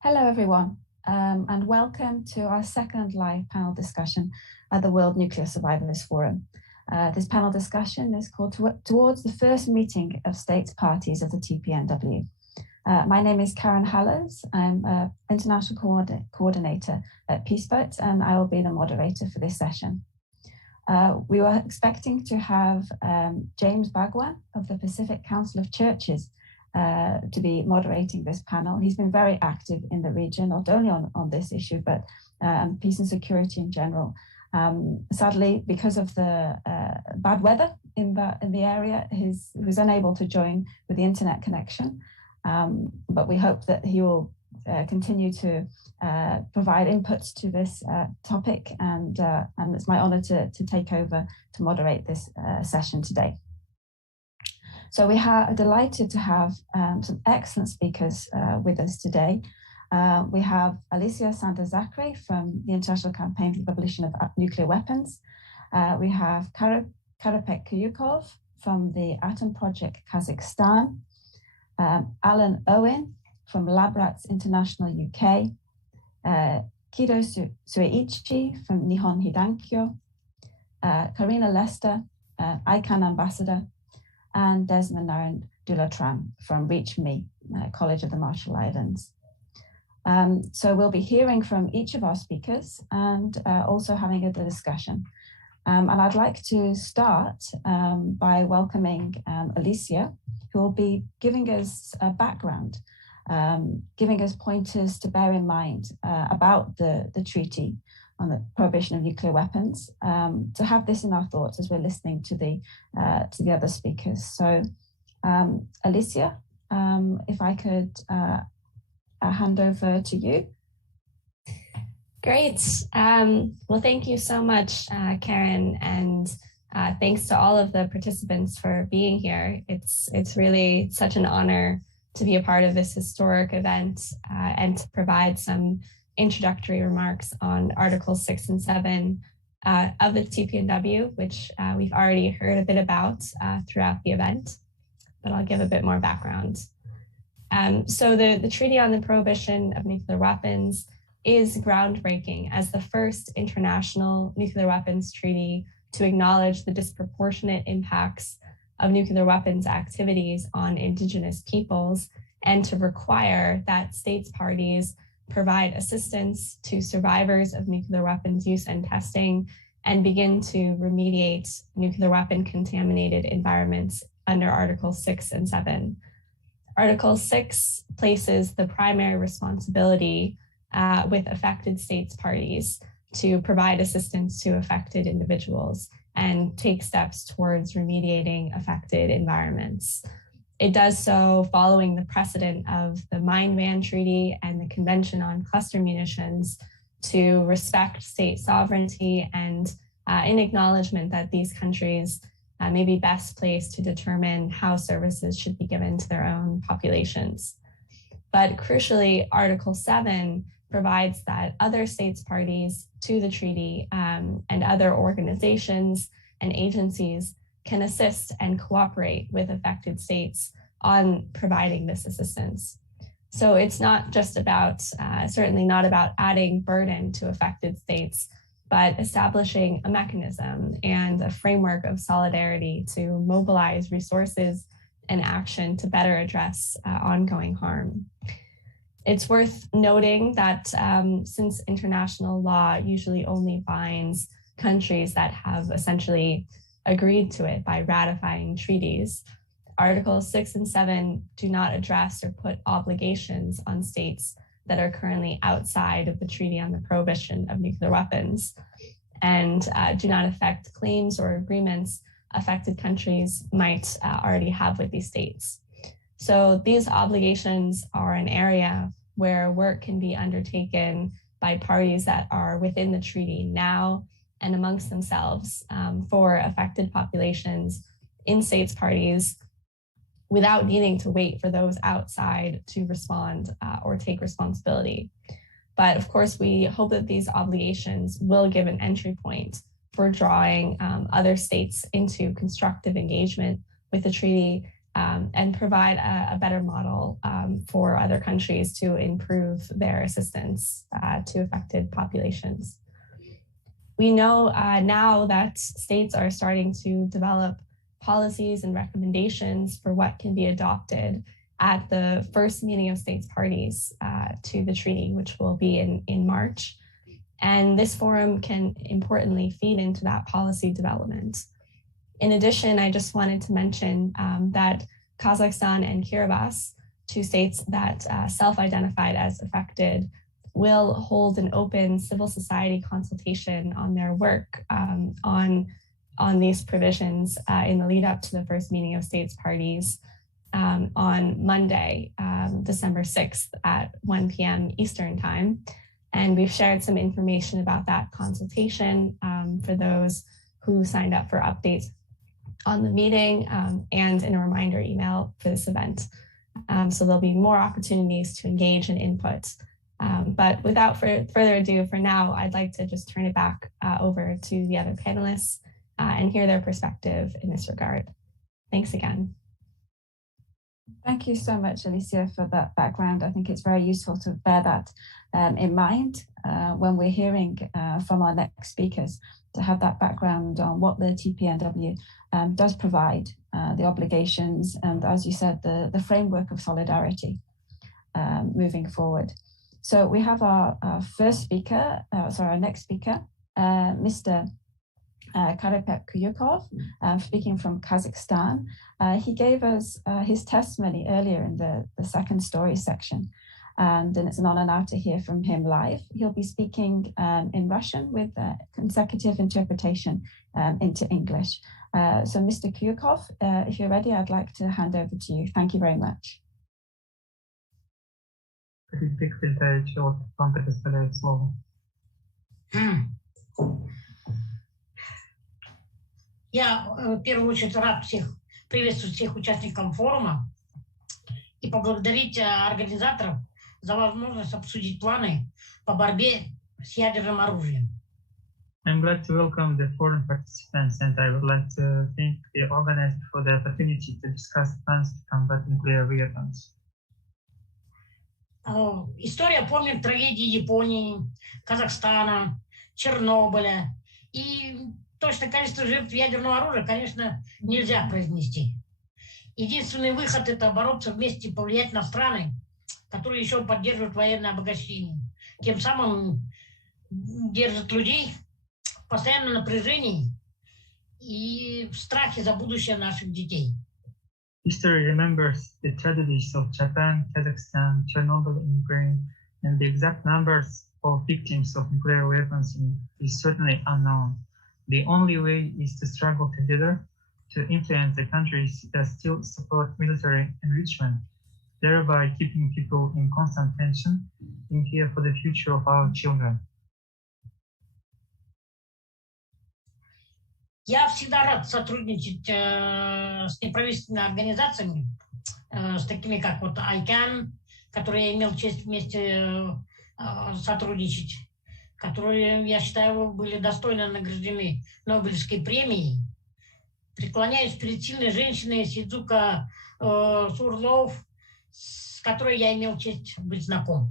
Hello, everyone, and welcome to our second live panel discussion at the World Nuclear Survivors Forum. This panel discussion is called Towards the First Meeting of States Parties of the TPNW. My name is Karen Hallows. I'm International Coordinator at Peaceboat, and I will be the moderator for this session. We were expecting to have James BHAGWAN of the Pacific Council of Churches to be moderating this panel. He's been very active in the region, not only on this issue, but peace and security in general. Sadly, because of the bad weather in the area, he was unable to join with the internet connection. But we hope that he will continue to provide inputs to this topic, and it's my honor to take over to moderate this session today. So we are delighted to have some excellent speakers with us today. We have Alicia Sander-Zachary from the International Campaign for the Abolition of Nuclear Weapons. We have Karepek Kuyukov from the Atom Project Kazakhstan. Alan Owen from Labrats International UK. Kido Sueichi from Nihon Hidankyo. Karina Lester, ICANN Ambassador, and Desmond Naran-Dulatram from ReachMe, College of the Marshall Islands. So we'll be hearing from each of our speakers and also having a discussion. And I'd like to start by welcoming Alicia, who will be giving us a background, giving us pointers to bear in mind about the treaty on the prohibition of nuclear weapons, to have this in our thoughts as we're listening to the other speakers. So, Alicia, if I could hand over to you. Great. Well, thank you so much, Karen, and thanks to all of the participants for being here. It's really such an honor to be a part of this historic event and to provide some introductory remarks on Articles 6 and 7 of the TPNW, which we've already heard a bit about throughout the event, but I'll give a bit more background. So the Treaty on the Prohibition of Nuclear Weapons is groundbreaking as the first international nuclear weapons treaty to acknowledge the disproportionate impacts of nuclear weapons activities on indigenous peoples, and to require that states parties provide assistance to survivors of nuclear weapons use and testing, and begin to remediate nuclear weapon contaminated environments under Articles 6 and 7. Article 6 places the primary responsibility with affected states parties to provide assistance to affected individuals and take steps towards remediating affected environments. It does so following the precedent of the Mine Ban Treaty and the Convention on Cluster Munitions to respect state sovereignty and in acknowledgement that these countries may be best placed to determine how services should be given to their own populations. But crucially, Article 7 provides that other states parties to the treaty and other organizations and agencies can assist and cooperate with affected states on providing this assistance. So it's not just about, certainly not about adding burden to affected states, but establishing a mechanism and a framework of solidarity to mobilize resources and action to better address ongoing harm. It's worth noting that since international law usually only binds countries that have essentially agreed to it by ratifying treaties, Articles 6 and 7 do not address or put obligations on states that are currently outside of the Treaty on the Prohibition of Nuclear Weapons, and do not affect claims or agreements affected countries might already have with these states. So these obligations are an area where work can be undertaken by parties that are within the treaty now and amongst themselves for affected populations in states parties without needing to wait for those outside to respond or take responsibility. But of course, we hope that these obligations will give an entry point for drawing other states into constructive engagement with the treaty and provide a better model for other countries to improve their assistance to affected populations. We know now that states are starting to develop policies and recommendations for what can be adopted at the first meeting of states parties to the treaty, which will be in March. And this forum can importantly feed into that policy development. In addition, I just wanted to mention that Kazakhstan and Kiribati, two states that self-identified as affected, will hold an open civil society consultation on their work on these provisions in the lead up to the first meeting of states parties on Monday, December 6th at 1 p.m. Eastern Time. And we've shared some information about that consultation for those who signed up for updates on the meeting and in a reminder email for this event. So there'll be more opportunities to engage and input. But without further ado, for now, I'd like to just turn it back over to the other panelists and hear their perspective in this regard. Thanks again. Thank you so much, Alicia, for that background. I think it's very useful to bear that in mind when we're hearing from our next speakers, to have that background on what the TPNW does provide, the obligations, and as you said, the framework of solidarity moving forward. So we have our next speaker, Mr. Karepek Kuyukov, speaking from Kazakhstan. He gave us his testimony earlier in the second story section, and it's an honor now to hear from him live. He'll be speaking in Russian with consecutive interpretation into English. So Mr. Kuyukov, if you're ready, I'd like to hand over to you. Thank you very much. Вам предоставляю слово. Я в первую очередь рад приветствовать всех участников форума и поблагодарить организаторов за возможность обсудить планы по борьбе с ядерным оружием. I'm glad to welcome the foreign participants, and I would like to thank the organizers for the opportunity to discuss plans to combat nuclear weapons. История помнит трагедии Японии, Казахстана, Чернобыля. И точное количество жертв ядерного оружия, конечно, нельзя произнести. Единственный выход – это бороться вместе, повлиять на страны, которые еще поддерживают военное обогащение. Тем самым держат людей в постоянном напряжении и в страхе за будущее наших детей. History remembers the tragedies of Japan, Kazakhstan, Chernobyl in Ukraine, and the exact numbers of victims of nuclear weapons is certainly unknown. The only way is to struggle together to influence the countries that still support military enrichment, thereby keeping people in constant tension in fear for the future of our children. Я всегда рад сотрудничать с неправительственными организациями, с такими как вот ICANN, которые я имел честь вместе сотрудничать, которые, я считаю, были достойно награждены Нобелевской премией. Преклоняюсь перед сильной женщиной Сидзука Сурлов, с которой я имел честь быть знаком.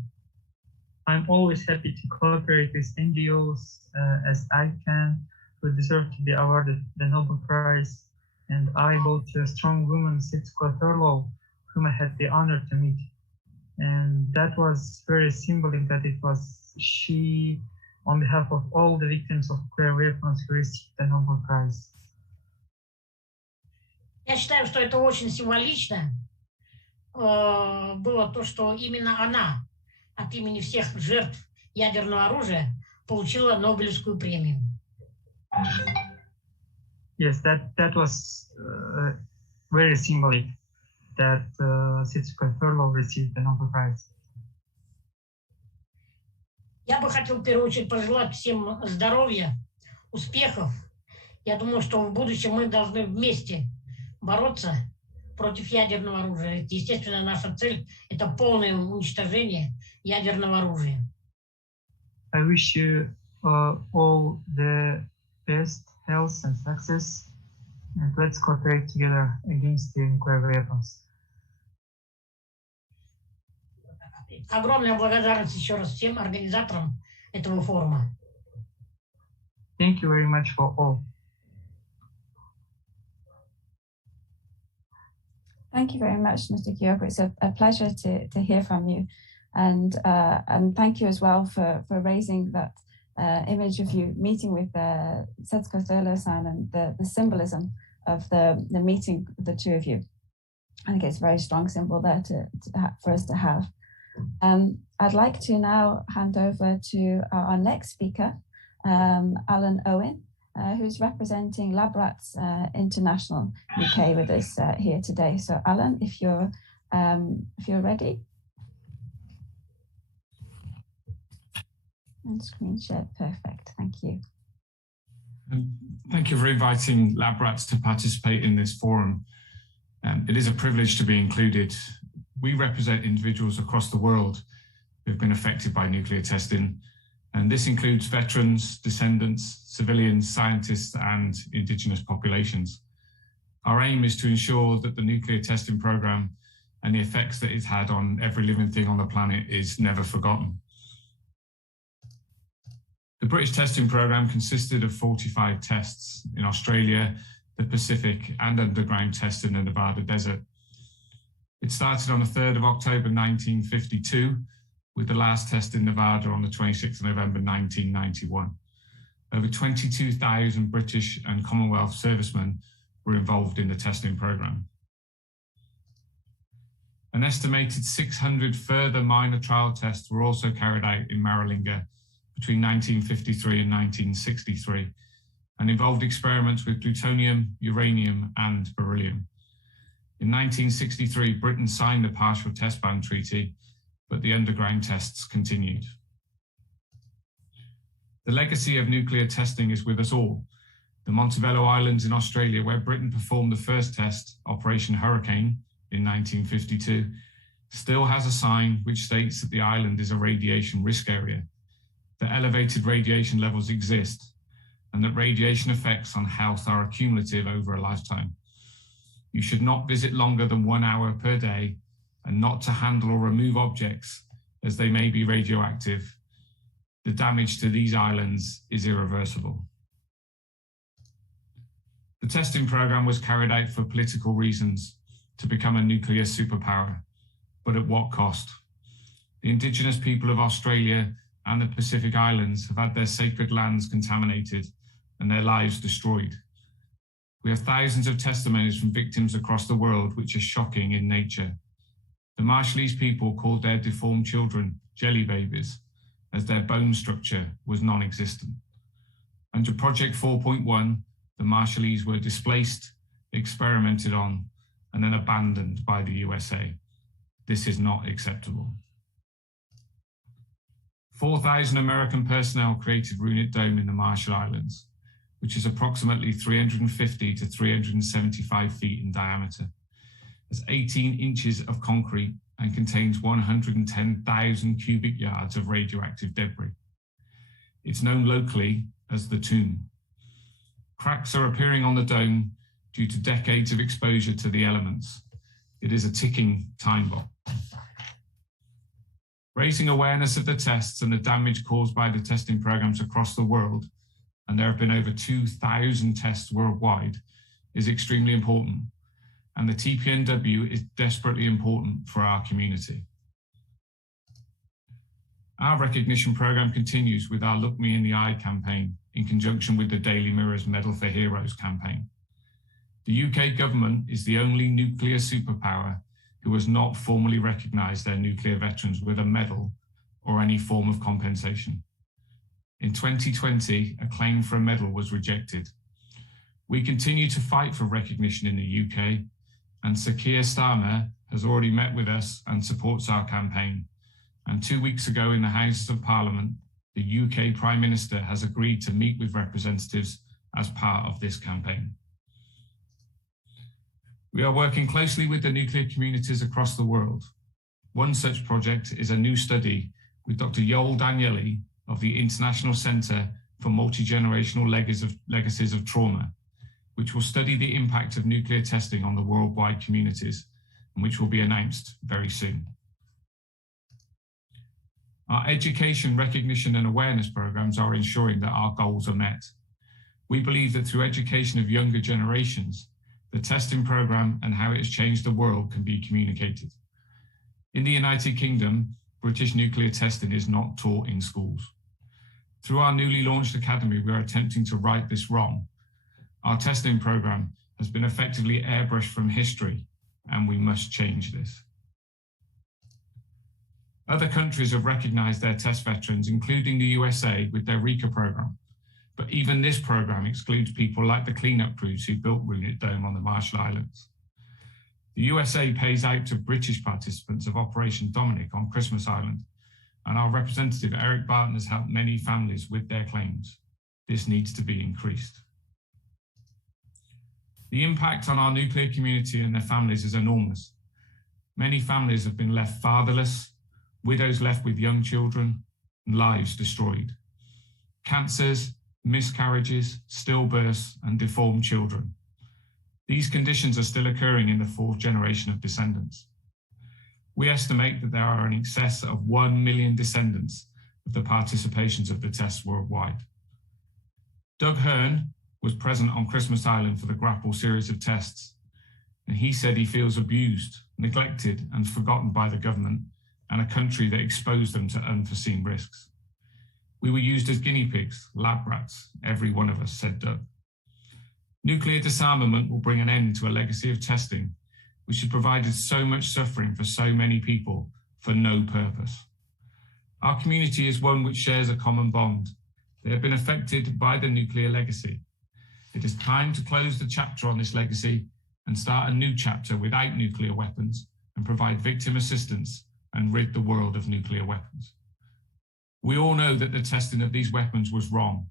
I'm always happy to cooperate with NGOs as I can, who deserve to be awarded the Nobel Prize, and I both a strong woman, Sitsuko Thurlow, whom I had the honor to meet. And that was very symbolic that it was she, on behalf of all the victims of nuclear weapons, who received the Nobel Prize. Я считаю, что это очень символично было то, что именно она от имени всех жертв ядерного оружия получила Нобелевскую премию. Yes, that was very symbolic that Sitsuko Thurlow received the Nobel Prize. Я бы хотел в первую очередь пожелать всем здоровья, успехов. Я думаю, что в будущем мы должны вместе бороться против ядерного оружия. Естественно, наша цель – это полное уничтожение ядерного оружия. I wish you all the best health and success And let's cooperate together against the nuclear weapons. Огромная благодарность еще раз всем организаторам этого форума. Thank you very much for all. Thank you very much, Mr. Kuyukov. It's a pleasure to hear from you. And thank you as well for raising that image of you meeting with Setskothurlo-san and the symbolism of the meeting with the two of you. I think it's a very strong symbol there for us to have. I'd like to now hand over to our next speaker, Alan Owen, who's representing LabRats International UK with us here today. So Alan, if you're ready. And screen shared, perfect, thank you. Thank you for inviting LabRats to participate in this forum. It is a privilege to be included. We represent individuals across the world who have been affected by nuclear testing, and this includes veterans, descendants, civilians, scientists, and indigenous populations. Our aim is to ensure that the nuclear testing program and the effects that it's had on every living thing on the planet is never forgotten. The British testing program consisted of 45 tests in Australia, the Pacific, and underground tests in the Nevada desert. It started on the 3rd of October 1952, with the last test in Nevada on the 26th of November 1991. Over 22,000 British and Commonwealth servicemen were involved in the testing program. An estimated 600 further minor trial tests were also carried out in Maralinga between 1953 and 1963, and involved experiments with plutonium, uranium, and beryllium. In 1963, Britain signed the Partial Test Ban Treaty, but the underground tests continued. The legacy of nuclear testing is with us all. The Montebello Islands in Australia, where Britain performed the first test, Operation Hurricane, in 1952, still has a sign which states that the island is a radiation risk area, that elevated radiation levels exist, and that radiation effects on health are accumulative over a lifetime. You should not visit longer than 1 hour per day, and not to handle or remove objects as they may be radioactive. The damage to these islands is irreversible. The testing program was carried out for political reasons to become a nuclear superpower, but at what cost? The indigenous people of Australia and the Pacific Islands have had their sacred lands contaminated and their lives destroyed. We have thousands of testimonies from victims across the world which are shocking in nature. The Marshallese people called their deformed children jelly babies, as their bone structure was non-existent. Under Project 4.1, the Marshallese were displaced, experimented on, and then abandoned by the USA. This is not acceptable. 4,000 American personnel created Rooney Dome in the Marshall Islands, which is approximately 350 to 375 feet in diameter. It's 18 inches of concrete and contains 110,000 cubic yards of radioactive debris. It's known locally as the Tomb. Cracks are appearing on the dome due to decades of exposure to the elements. It is a ticking time bomb. Raising awareness of the tests and the damage caused by the testing programs across the world, and there have been over 2,000 tests worldwide, is extremely important. And the TPNW is desperately important for our community. Our recognition program continues with our Look Me in the Eye campaign in conjunction with the Daily Mirror's Medal for Heroes campaign. The UK government is the only nuclear superpower who has not formally recognised their nuclear veterans with a medal or any form of compensation. In 2020, a claim for a medal was rejected. We continue to fight for recognition in the UK, and Sir Keir Starmer has already met with us and supports our campaign. And 2 weeks ago in the Houses of Parliament, the UK Prime Minister has agreed to meet with representatives as part of this campaign. We are working closely with the nuclear communities across the world. One such project is a new study with Dr. Yoel Danieli of the International Centre for Multi-Generational Legacies of Trauma, which will study the impact of nuclear testing on the worldwide communities, and which will be announced very soon. Our education, recognition, and awareness programs are ensuring that our goals are met. We believe that through education of younger generations, the testing program and how it has changed the world can be communicated. In the United Kingdom, British nuclear testing is not taught in schools. Through our newly launched academy, we are attempting to right this wrong. Our testing program has been effectively airbrushed from history, and we must change this. Other countries have recognized their test veterans, including the USA with their RECA program. But even this program excludes people like the cleanup crews who built Rooney Dome on the Marshall Islands. The USA pays out to British participants of Operation Dominic on Christmas Island, and our representative Eric Barton has helped many families with their claims. This needs to be increased. The impact on our nuclear community and their families is enormous. Many families have been left fatherless, widows left with young children, and lives destroyed. Cancers, miscarriages, stillbirths, and deformed children. These conditions are still occurring in the fourth generation of descendants. We estimate that there are in excess of 1 million descendants of the participations of the tests worldwide. Doug Hearn was present on Christmas Island for the Grapple series of tests, and he said he feels abused, neglected, and forgotten by the government and a country that exposed them to unforeseen risks. We were used as guinea pigs, lab rats, every one of us, said Doug. Nuclear disarmament will bring an end to a legacy of testing which has provided so much suffering for so many people for no purpose. Our community is one which shares a common bond. They have been affected by the nuclear legacy. It is time to close the chapter on this legacy and start a new chapter without nuclear weapons and provide victim assistance and rid the world of nuclear weapons. We all know that the testing of these weapons was wrong.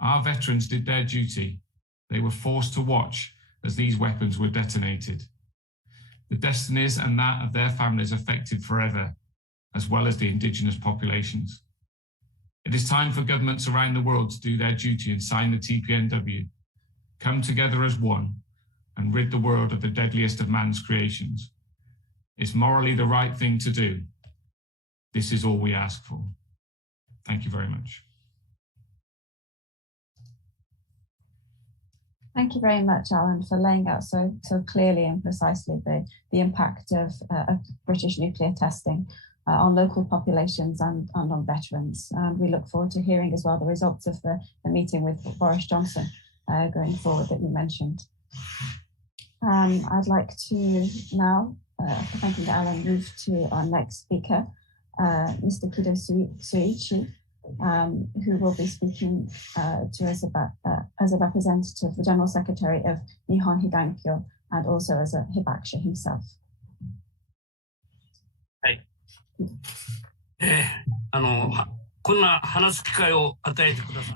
Our veterans did their duty. They were forced to watch as these weapons were detonated. The destinies and that of their families affected forever, as well as the indigenous populations. It is time for governments around the world to do their duty and sign the TPNW, come together as one, and rid the world of the deadliest of man's creations. It's morally the right thing to do. This is all we ask for. Thank you very much. Thank you very much, Alan, for laying out so clearly and precisely the impact of British nuclear testing on local populations and on veterans. And we look forward to hearing as well the results of the meeting with Boris Johnson going forward that you mentioned. I'd like to now, thanking Alan, move to our next speaker, Mr. Kido Suichi, who will be speaking to us about, as a representative, the General Secretary of Nihon Higankyo, and also as a Hibakusha himself.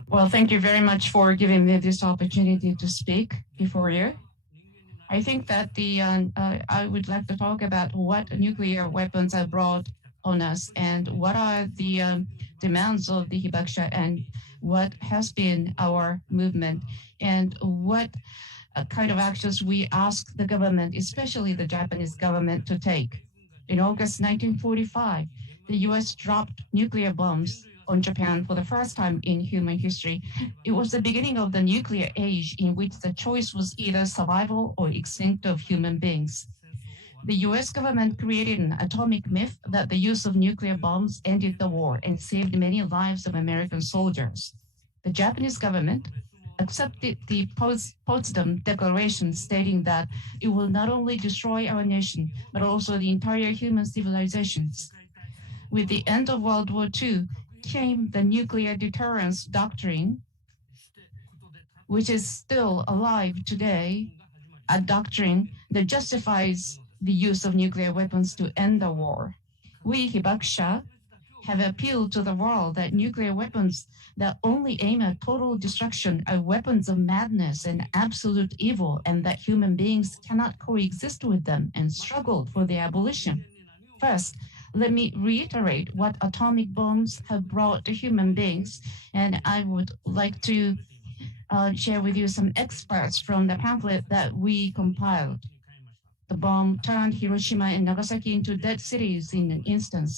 Well, thank you very much for giving me this opportunity to speak before you. I think that I would like to talk about what nuclear weapons are brought on us and what are the demands of the Hibakusha and what has been our movement and what kind of actions we ask the government, especially the Japanese government, to take. In August 1945, the US dropped nuclear bombs on Japan for the first time in human history. It was the beginning of the nuclear age in which the choice was either survival or extinction of human beings. The US government created an atomic myth that the use of nuclear bombs ended the war and saved many lives of American soldiers. The Japanese government accepted the Potsdam Declaration stating that it will not only destroy our nation, but also the entire human civilizations. With the end of World War II came the nuclear deterrence doctrine, which is still alive today, a doctrine that justifies the use of nuclear weapons to end the war. We, Hibakusha, have appealed to the world that nuclear weapons that only aim at total destruction are weapons of madness and absolute evil, and that human beings cannot coexist with them, and struggled for their abolition. First, let me reiterate what atomic bombs have brought to human beings, and I would like to share with you some excerpts from the pamphlet that we compiled. The bomb turned Hiroshima and Nagasaki into dead cities in an instant.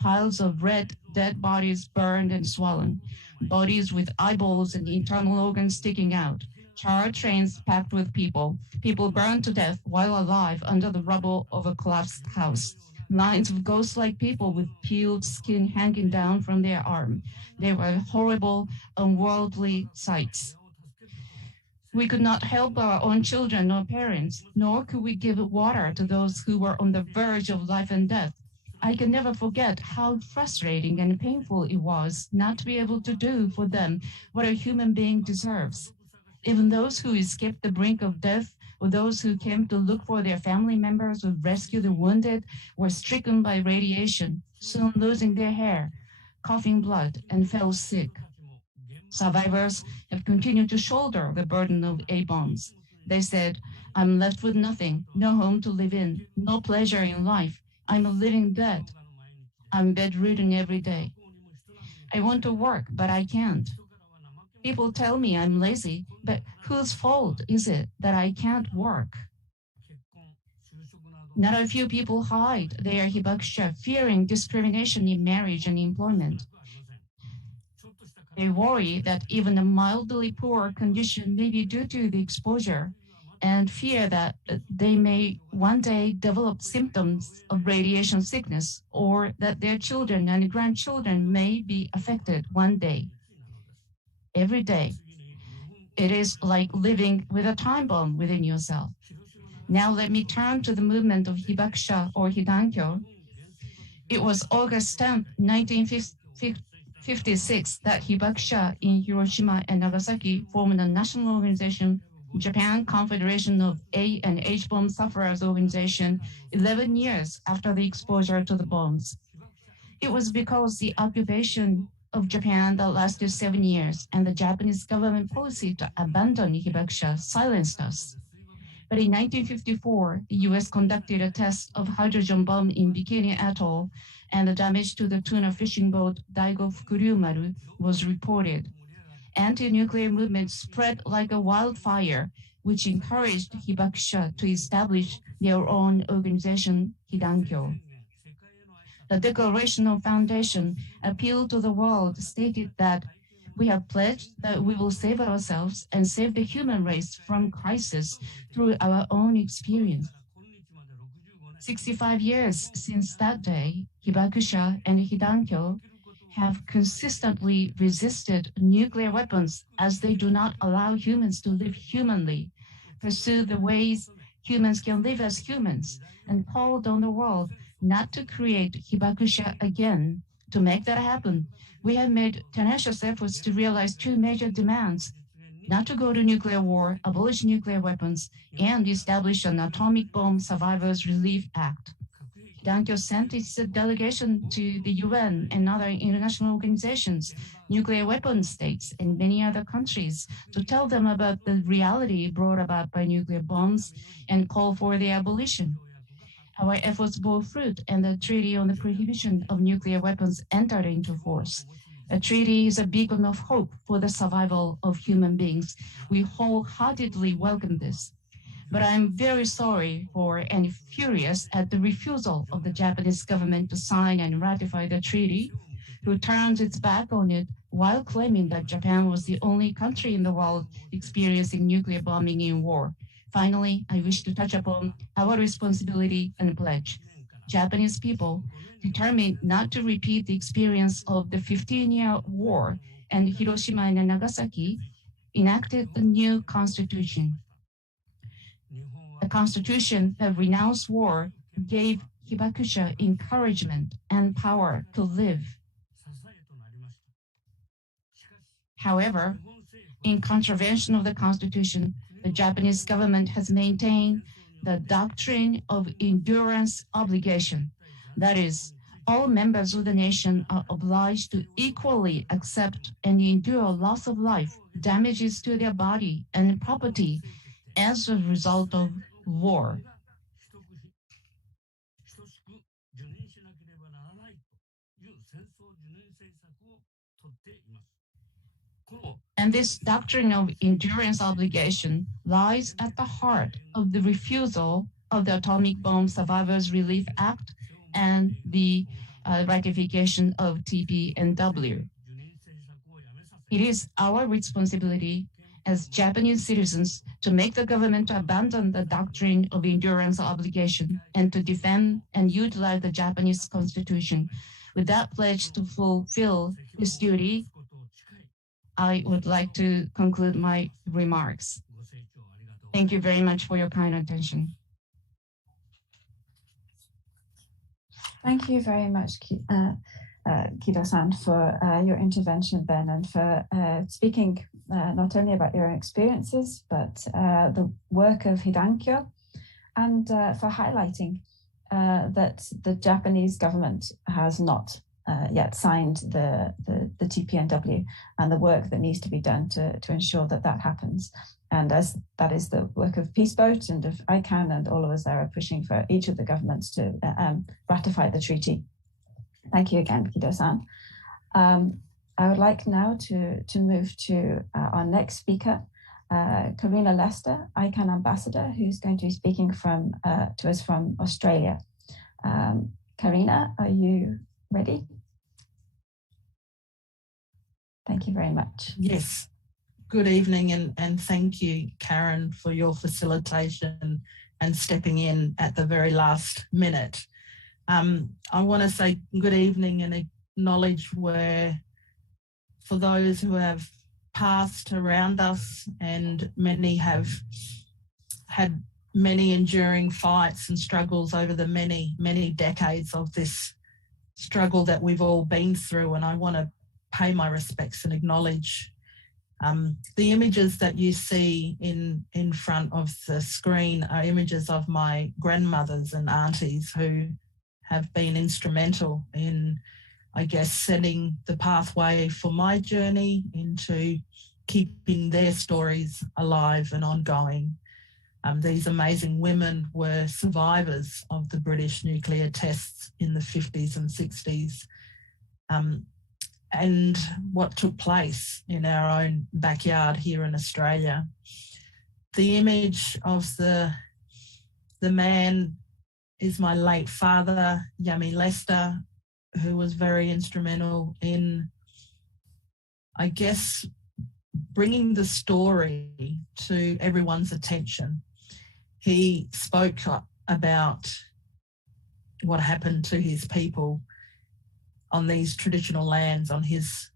Piles of red dead bodies burned and swollen, bodies with eyeballs and internal organs sticking out, charred trains packed with people burned to death while alive under the rubble of a collapsed house, lines of ghost-like people with peeled skin hanging down from their arm. They were horrible, unworldly sights. We could not help our own children or parents, nor could we give water to those who were on the verge of life and death. I can never forget how frustrating and painful it was not to be able to do for them what a human being deserves. Even those who escaped the brink of death or those who came to look for their family members or rescue the wounded were stricken by radiation, soon losing their hair, coughing blood, and fell sick. Survivors have continued to shoulder the burden of A-bombs. They said, "I'm left with nothing, no home to live in, no pleasure in life. I'm a living dead. I'm bedridden every day. I want to work, but I can't. People tell me I'm lazy, but whose fault is it that I can't work?" Not a few people hide their hibakusha, fearing discrimination in marriage and employment. They worry that even a mildly poor condition may be due to the exposure and fear that they may one day develop symptoms of radiation sickness or that their children and grandchildren may be affected one day. Every day, it is like living with a time bomb within yourself. Now let me turn to the movement of hibakusha or hidankyo. It was August 10, 1956 that hibakusha in Hiroshima and Nagasaki formed a national organization, Japan Confederation of A and H bomb sufferers organization, 11 years after the exposure to the bombs. It was because the occupation of Japan that lasted 7 years and the Japanese government policy to abandon hibakusha silenced us. But in 1954, the US conducted a test of hydrogen bomb in Bikini Atoll, and the damage to the tuna fishing boat Daigo Fukuryumaru was reported. Anti-nuclear movement spread like a wildfire, which encouraged hibakusha to establish their own organization, Hidankyo. The Declaration of Foundation appealed to the world, stated that we have pledged that we will save ourselves and save the human race from crisis through our own experience. 65 years since that day, hibakusha and hidankyo have consistently resisted nuclear weapons as they do not allow humans to live humanly, pursue the ways humans can live as humans, and called on the world not to create hibakusha again. To make that happen, we have made tenacious efforts to realize two major demands: not to go to nuclear war, abolish nuclear weapons, and establish an Atomic Bomb Survivors Relief Act. Hidankyo sent its delegation to the UN and other international organizations, nuclear weapon states, and many other countries to tell them about the reality brought about by nuclear bombs and call for their abolition. Our efforts bore fruit, and the Treaty on the Prohibition of Nuclear Weapons entered into force. A treaty is a beacon of hope for the survival of human beings. We wholeheartedly welcome this. But I'm very sorry for and furious at the refusal of the Japanese government to sign and ratify the treaty, who turns its back on it while claiming that Japan was the only country in the world experiencing nuclear bombing in war. Finally, I wish to touch upon our responsibility and pledge. Japanese people, determined not to repeat the experience of the 15-year war and Hiroshima and Nagasaki, enacted a new constitution. The constitution that renounced war gave hibakusha encouragement and power to live. However, in contravention of the constitution, the Japanese government has maintained the doctrine of endurance obligation. That is, all members of the nation are obliged to equally accept and endure loss of life, damages to their body and property as a result of war. And this doctrine of endurance obligation lies at the heart of the refusal of the Atomic Bomb Survivors Relief Act and the ratification of TPNW. It is our responsibility as Japanese citizens to make the government abandon the doctrine of endurance obligation and to defend and utilize the Japanese Constitution. With that pledge to fulfill this duty, I would like to conclude my remarks. Thank you very much for your kind attention. Thank you very much, Kido-san, for your intervention then, and for speaking not only about your own experiences, but the work of Hidankyo, and for highlighting that the Japanese government has not yet signed the TPNW and the work that needs to be done to ensure that that happens. And as that is the work of Peace Boat and of ICANN, and all of us there are pushing for each of the governments to ratify the treaty. Thank you again, Kido-san. I would like now to move to our next speaker, Karina Lester, ICANN ambassador, who's going to be speaking to us from Australia. Karina, are you ready? Thank you very much. Yes. Good evening, and thank you, Karen, for your facilitation and stepping in at the very last minute. I want to say good evening and acknowledge where, for those who have passed around us, and many have had many enduring fights and struggles over the many, many decades of this struggle that we've all been through, and I want to pay my respects and acknowledge the images that you see in front of the screen are images of my grandmothers and aunties who have been instrumental in, I guess, setting the pathway for my journey into keeping their stories alive and ongoing. These amazing women were survivors of the British nuclear tests in the 50s and 60s. And what took place in our own backyard here in Australia. The image of the man is my late father, Yami Lester, who was very instrumental in, I guess, bringing the story to everyone's attention. He spoke about what happened to his people on these traditional lands, on his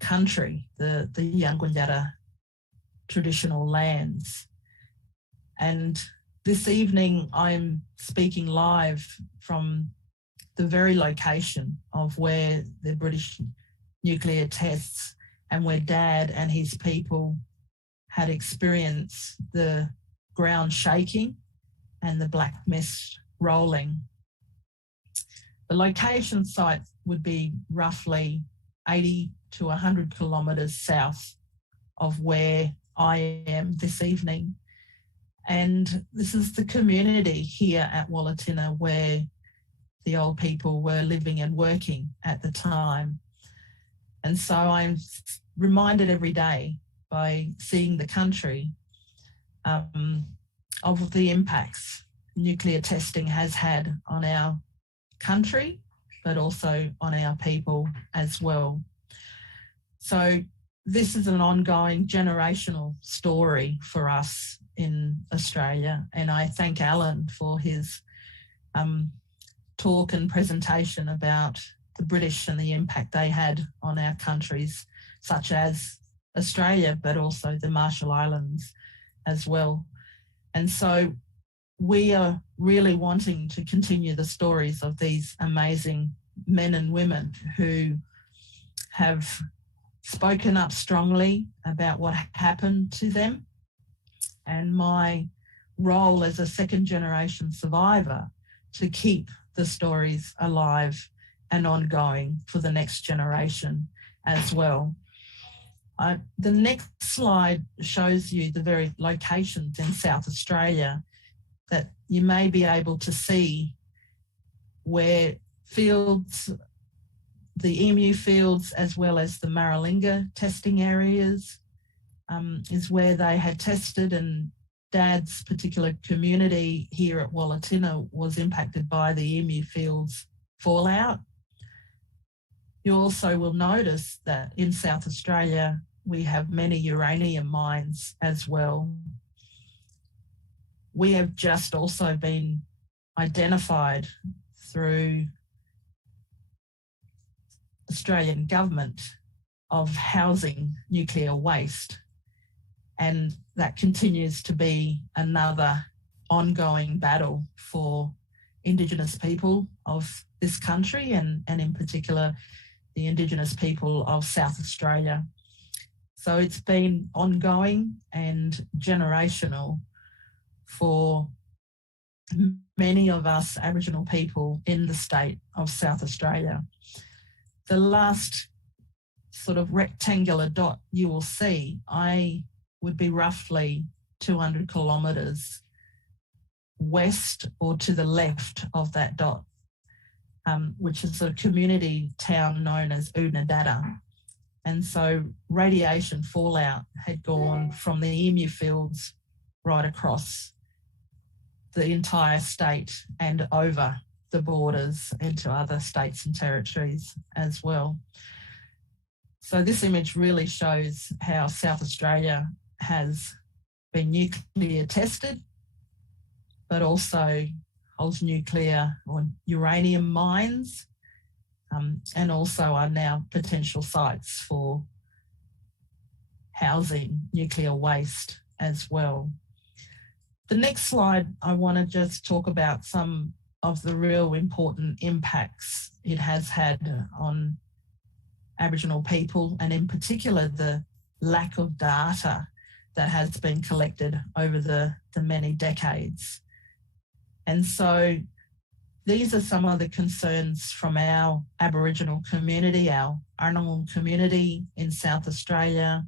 country, the Yankunytjatjara traditional lands. And this evening, I'm speaking live from the very location of where the British nuclear tests and where Dad and his people had experienced the ground shaking and the black mist rolling. The location site would be roughly 80 to 100 kilometres south of where I am this evening. And this is the community here at Wallatinna where the old people were living and working at the time. And so I'm reminded every day by seeing the country of the impacts nuclear testing has had on our country, but also on our people as well. So this is an ongoing generational story for us in Australia. And I thank Alan for his talk and presentation about the British and the impact they had on our countries, such as Australia, but also the Marshall Islands as well. And so we are really wanting to continue the stories of these amazing men and women who have spoken up strongly about what happened to them. And my role as a second generation survivor to keep the stories alive and ongoing for the next generation as well. The next slide shows you the very locations in South Australia that you may be able to see where fields, the emu fields, as well as the Maralinga testing areas, is where they had tested, and Dad's particular community here at Wallatina was impacted by the emu fields fallout. You also will notice that in South Australia, we have many uranium mines as well. We have just also been identified through Australian government of housing nuclear waste. And that continues to be another ongoing battle for Indigenous people of this country, and in particular, the Indigenous people of South Australia. So it's been ongoing and generational for many of us Aboriginal people in the state of South Australia. The last sort of rectangular dot you will see, I would be roughly 200 kilometres west or to the left of that dot, which is a community town known as Oodnadatta. And so radiation fallout had gone from the emu fields right across the entire state and over the borders into other states and territories as well. So this image really shows how South Australia has been nuclear tested, but also holds nuclear or uranium mines, and also are now potential sites for housing nuclear waste as well. The next slide, I want to just talk about some of the real important impacts it has had on Aboriginal people, and in particular the lack of data that has been collected over the many decades. And so these are some of the concerns from our Aboriginal community, our Arnamul community in South Australia,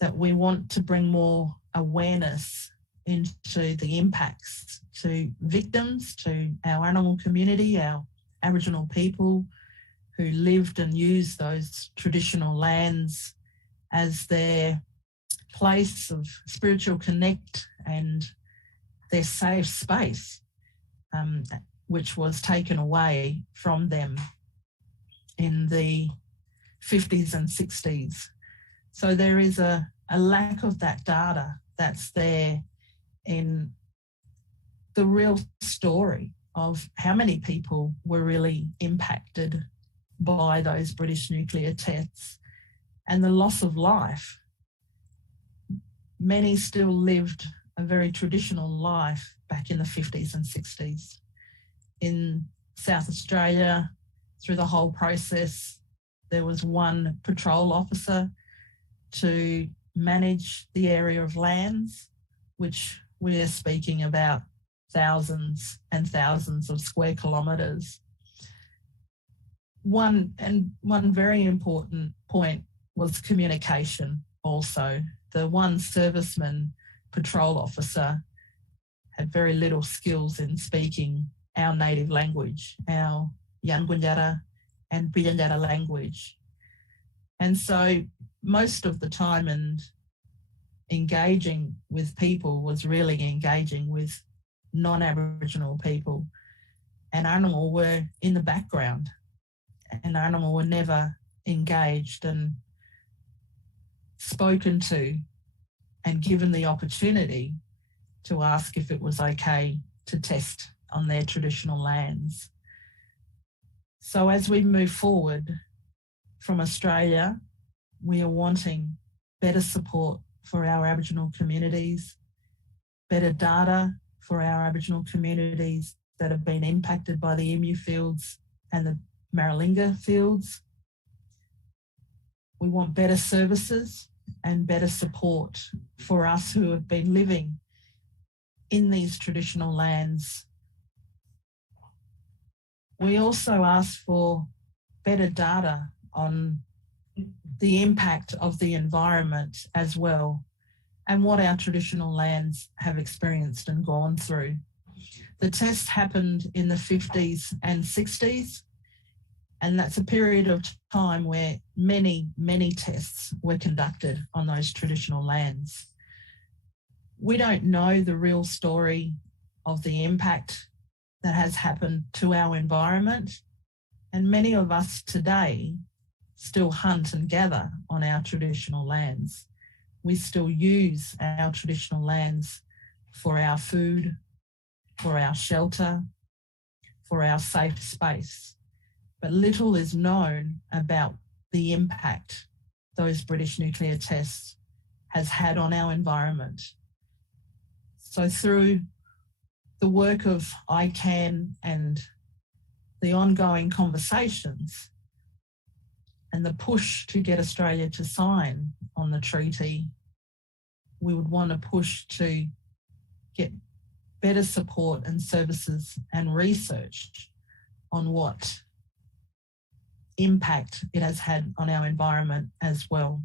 that we want to bring more awareness into the impacts to victims, to our Arnamul community, our Aboriginal people who lived and used those traditional lands as their place of spiritual connect and their safe space, which was taken away from them in the 50s and 60s. So there is a lack of that data that's there in the real story of how many people were really impacted by those British nuclear tests and the loss of life. Many still lived a very traditional life back in the 50s and 60s. In South Australia, through the whole process, there was one patrol officer to manage the area of lands, which we're speaking about thousands and thousands of square kilometres. One very important point was communication also. The one serviceman patrol officer had very little skills in speaking our native language, our Yankunytjatjara and Bidyatjara language. And so most of the time and engaging with people was really engaging with non-Aboriginal people, and Arnamul were in the background, and Arnamul were never engaged and spoken to and given the opportunity to ask if it was okay to test on their traditional lands. So as we move forward from Australia, we are wanting better support for our Aboriginal communities, better data for our Aboriginal communities that have been impacted by the emu fields and the Maralinga fields. We want better services and better support for us who have been living in these traditional lands. We also ask for better data on the impact of the environment as well, and what our traditional lands have experienced and gone through. The test happened in the 50s and 60s, And that's a period of time where many, many tests were conducted on those traditional lands. We don't know the real story of the impact that has happened to our environment. And many of us today still hunt and gather on our traditional lands. We still use our traditional lands for our food, for our shelter, for our safe space. But little is known about the impact those British nuclear tests has had on our environment. So through the work of ICANN and the ongoing conversations and the push to get Australia to sign on the treaty, we would want to push to get better support and services and research on what impact it has had on our environment as well.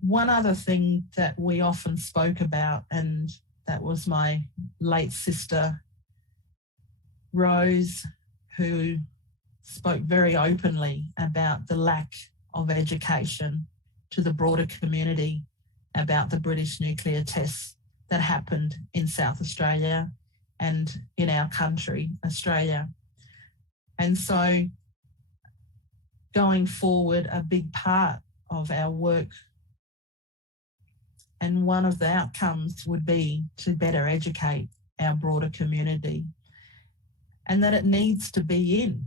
One other thing that we often spoke about, and that was my late sister, Rose, who spoke very openly about the lack of education to the broader community about the British nuclear tests that happened in South Australia and in our country, Australia. And so going forward, a big part of our work and one of the outcomes would be to better educate our broader community, and that it needs to be in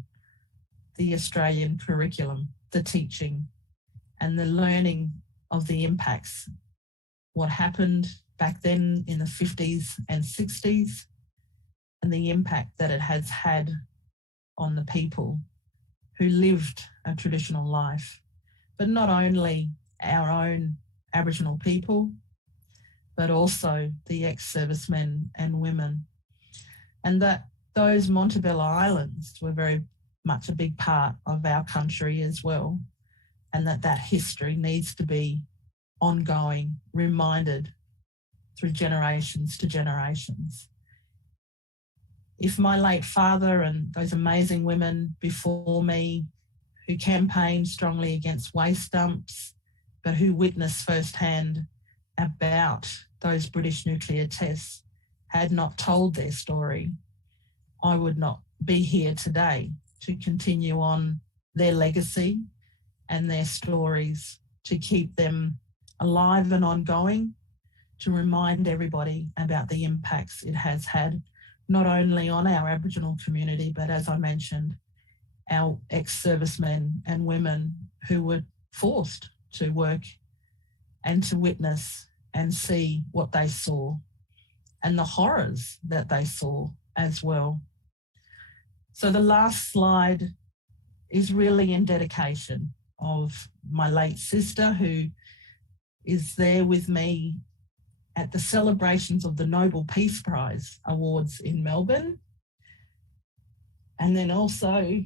the Australian curriculum, the teaching and the learning of the impacts, what happened back then in the 50s and 60s, and the impact that it has had on the people who lived a traditional life, but not only our own Aboriginal people, but also the ex-servicemen and women. And that those Montebello Islands were very much a big part of our country as well, and that history needs to be ongoing, reminded through generations to generations. If my late father and those amazing women before me who campaigned strongly against waste dumps, but who witnessed firsthand about those British nuclear tests, had not told their story, I would not be here today to continue on their legacy and their stories, to keep them alive and ongoing, to remind everybody about the impacts it has had, not only on our Aboriginal community, but as I mentioned, our ex-servicemen and women who were forced to work and to witness and see what they saw and the horrors that they saw as well. So the last slide is really in dedication of my late sister, who is there with me at the celebrations of the Nobel Peace Prize Awards in Melbourne. And then also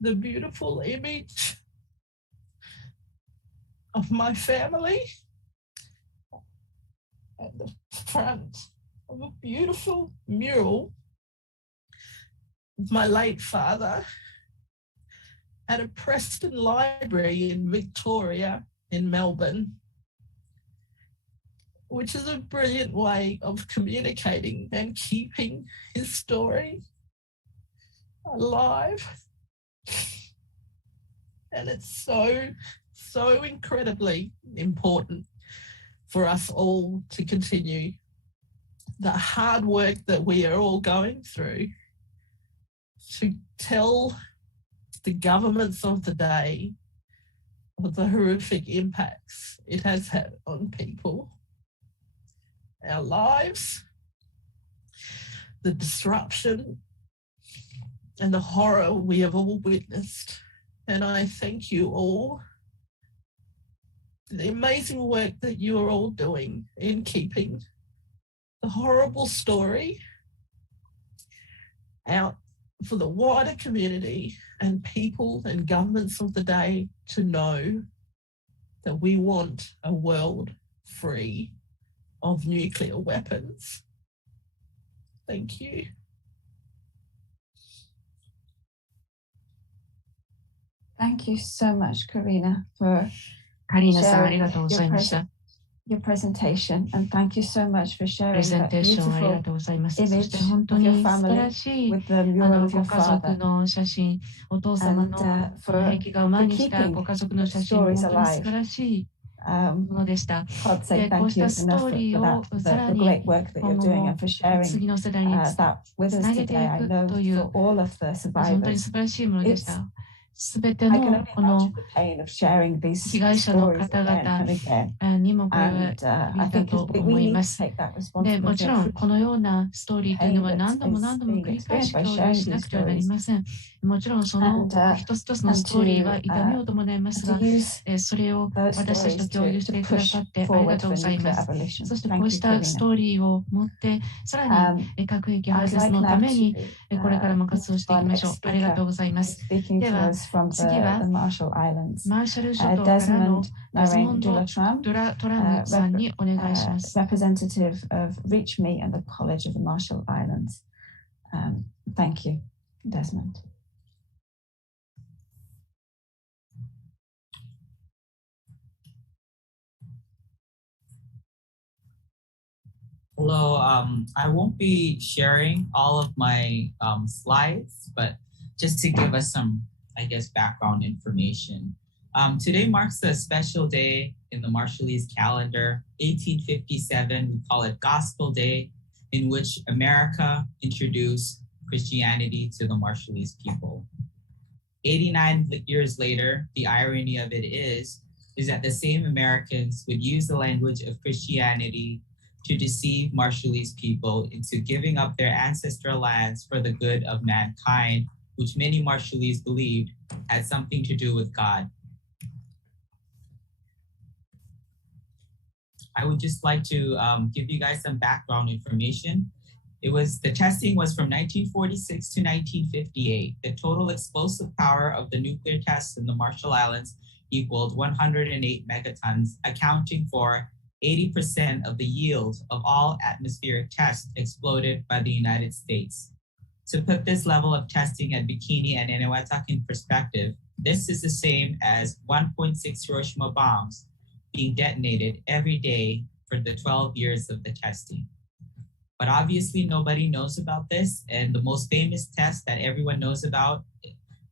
the beautiful image of my family at the front of a beautiful mural of my late father at a Preston library in Victoria in Melbourne, which is a brilliant way of communicating and keeping his story alive. And it's so incredibly important for us all to continue the hard work that we are all going through to tell the governments of the day of the horrific impacts it has had on people, our lives, the disruption and the horror we have all witnessed. And I thank you all for the amazing work that you are all doing in keeping the horrible story out for the wider community and people and governments of the day to know that we want a world free of nuclear weapons. Thank you. Thank you so much, Karina, for カリーナさん、あり sharing がとうございました。 your presentation, and thank you so much for プレ sharing ゼン that テーションありが beautiful とうございます。そして image 本当 of your に素晴ら family しい with the mural of ご your 家族 father, の写真、お父様 and の for 壁画を前にした keeping ご家族の the 写真、本 stories 当に素 alive. 晴らしい God ものでした。 say で、こう thank し you たス enough トー for リー that, を the さら the に great work that 今 you're 後 doing も and for sharing 次の世代に that with つ us なげてい today. I く know という for all of the 本当に survivors, 素晴らしいものでした。すべて I can の only この imagine the pain of sharing these 被害者の stories 方 again 々 and again. にもこれは And 響 I いた think と we 思い need ま to す。 take that でもち responsibility ろ and んこのようなストーリーというのは何度も何度も繰り返し共有しなくてはなりません。もちろんその一つ一つのストーリーは痛みを伴いますが、それを私たちと共有してくださってありがとうございます。そしてこうしたストーリーを持ってさらに核兵器廃絶のためにこれからも活動していきましょう。ありがとうございます。では次はマーシャル諸島からのデズモンド・トラムさんにお願いします。Representative of Reach Me and the College of the Marshall Islands. Thank you, Desmond. Hello, I won't be sharing all of my slides, but just to give us some, I guess, background information. Today marks a special day in the Marshallese calendar, 1857, we call it Gospel Day, in which America introduced Christianity to the Marshallese people. 89 years later, the irony of it is that the same Americans would use the language of Christianity to deceive Marshallese people into giving up their ancestral lands for the good of mankind, which many Marshallese believed had something to do with God. I would just like to give you guys some background information. The testing was from 1946 to 1958. The total explosive power of the nuclear tests in the Marshall Islands equaled 108 megatons, accounting for 80% of the yield of all atmospheric tests exploded by the United States. To put this level of testing at Bikini and Eniwetok in perspective, this is the same as 1.6 Hiroshima bombs being detonated every day for the 12 years of the testing. But obviously nobody knows about this, and the most famous test that everyone knows about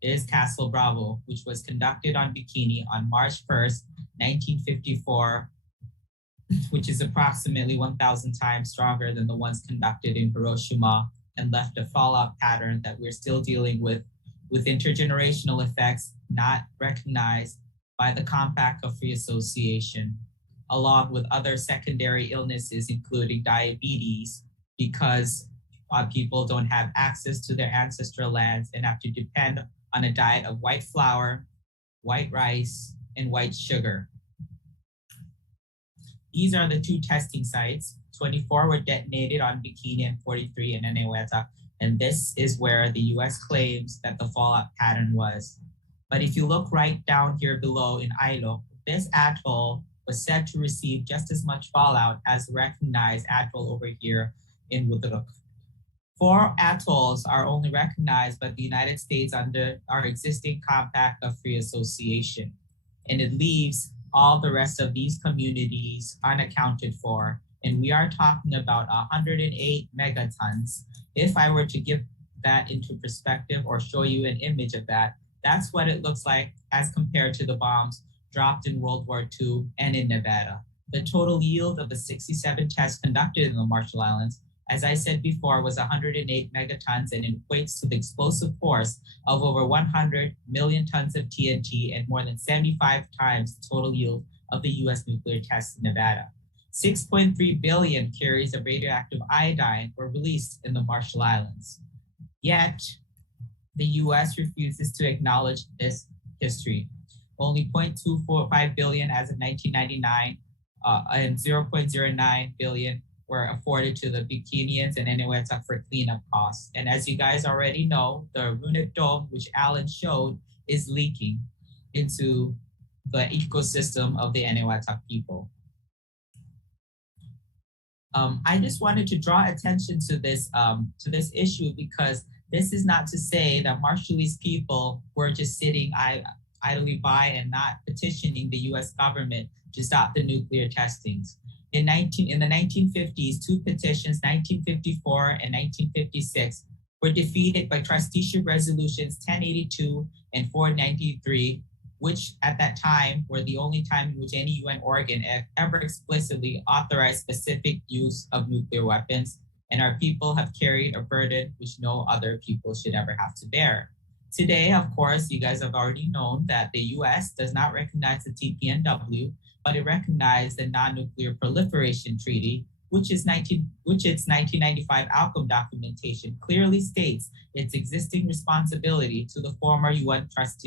is Castle Bravo, which was conducted on Bikini on March 1st, 1954, which is approximately 1,000 times stronger than the ones conducted in Hiroshima, and left a fallout pattern that we're still dealing with intergenerational effects not recognized by the Compact of Free Association, along with other secondary illnesses, including diabetes, because people don't have access to their ancestral lands and have to depend on a diet of white flour, white rice, and white sugar. These are the two testing sites. 24 were detonated on Bikini and 43 in Eniwetok, and this is where the US claims that the fallout pattern was. But if you look right down here below in Ailo, this atoll was said to receive just as much fallout as the recognized atoll over here in Wuduruk. 4 atolls are only recognized by the United States under our existing Compact of Free Association, and it leaves all the rest of these communities unaccounted for. And we are talking about 108 megatons. If I were to give that into perspective or show you an image of that, that's what it looks like as compared to the bombs dropped in World War II and in Nevada. The total yield of the 67 tests conducted in the Marshall Islands, as I said before, was 108 megatons and equates to the explosive force of over 100 million tons of TNT and more than 75 times the total yield of the US nuclear tests in Nevada. 6.3 billion carries of radioactive iodine were released in the Marshall Islands. Yet, the US refuses to acknowledge this history. Only 0.245 billion as of 1999 and 0.09 billion were afforded to the Bikinians and Eniwetok for cleanup costs. And as you guys already know, the Rooney Dome, which Alan showed, is leaking into the ecosystem of the Eniwetok people. I just wanted to draw attention to this issue because this is not to say that Marshallese people were just sitting idly by and not petitioning the US government to stop the nuclear testings. In the 1950s, two petitions, 1954 and 1956, were defeated by trusteeship resolutions 1082 and 493, which at that time were the only time in which any UN organ ever explicitly authorized specific use of nuclear weapons. And our people have carried a burden which no other people should ever have to bear. Today, of course, you guys have already known that the US does not recognize the TPNW, but it recognized the Non-Nuclear Proliferation Treaty, which its 1995 outcome documentation clearly states its existing responsibility to the former UN trust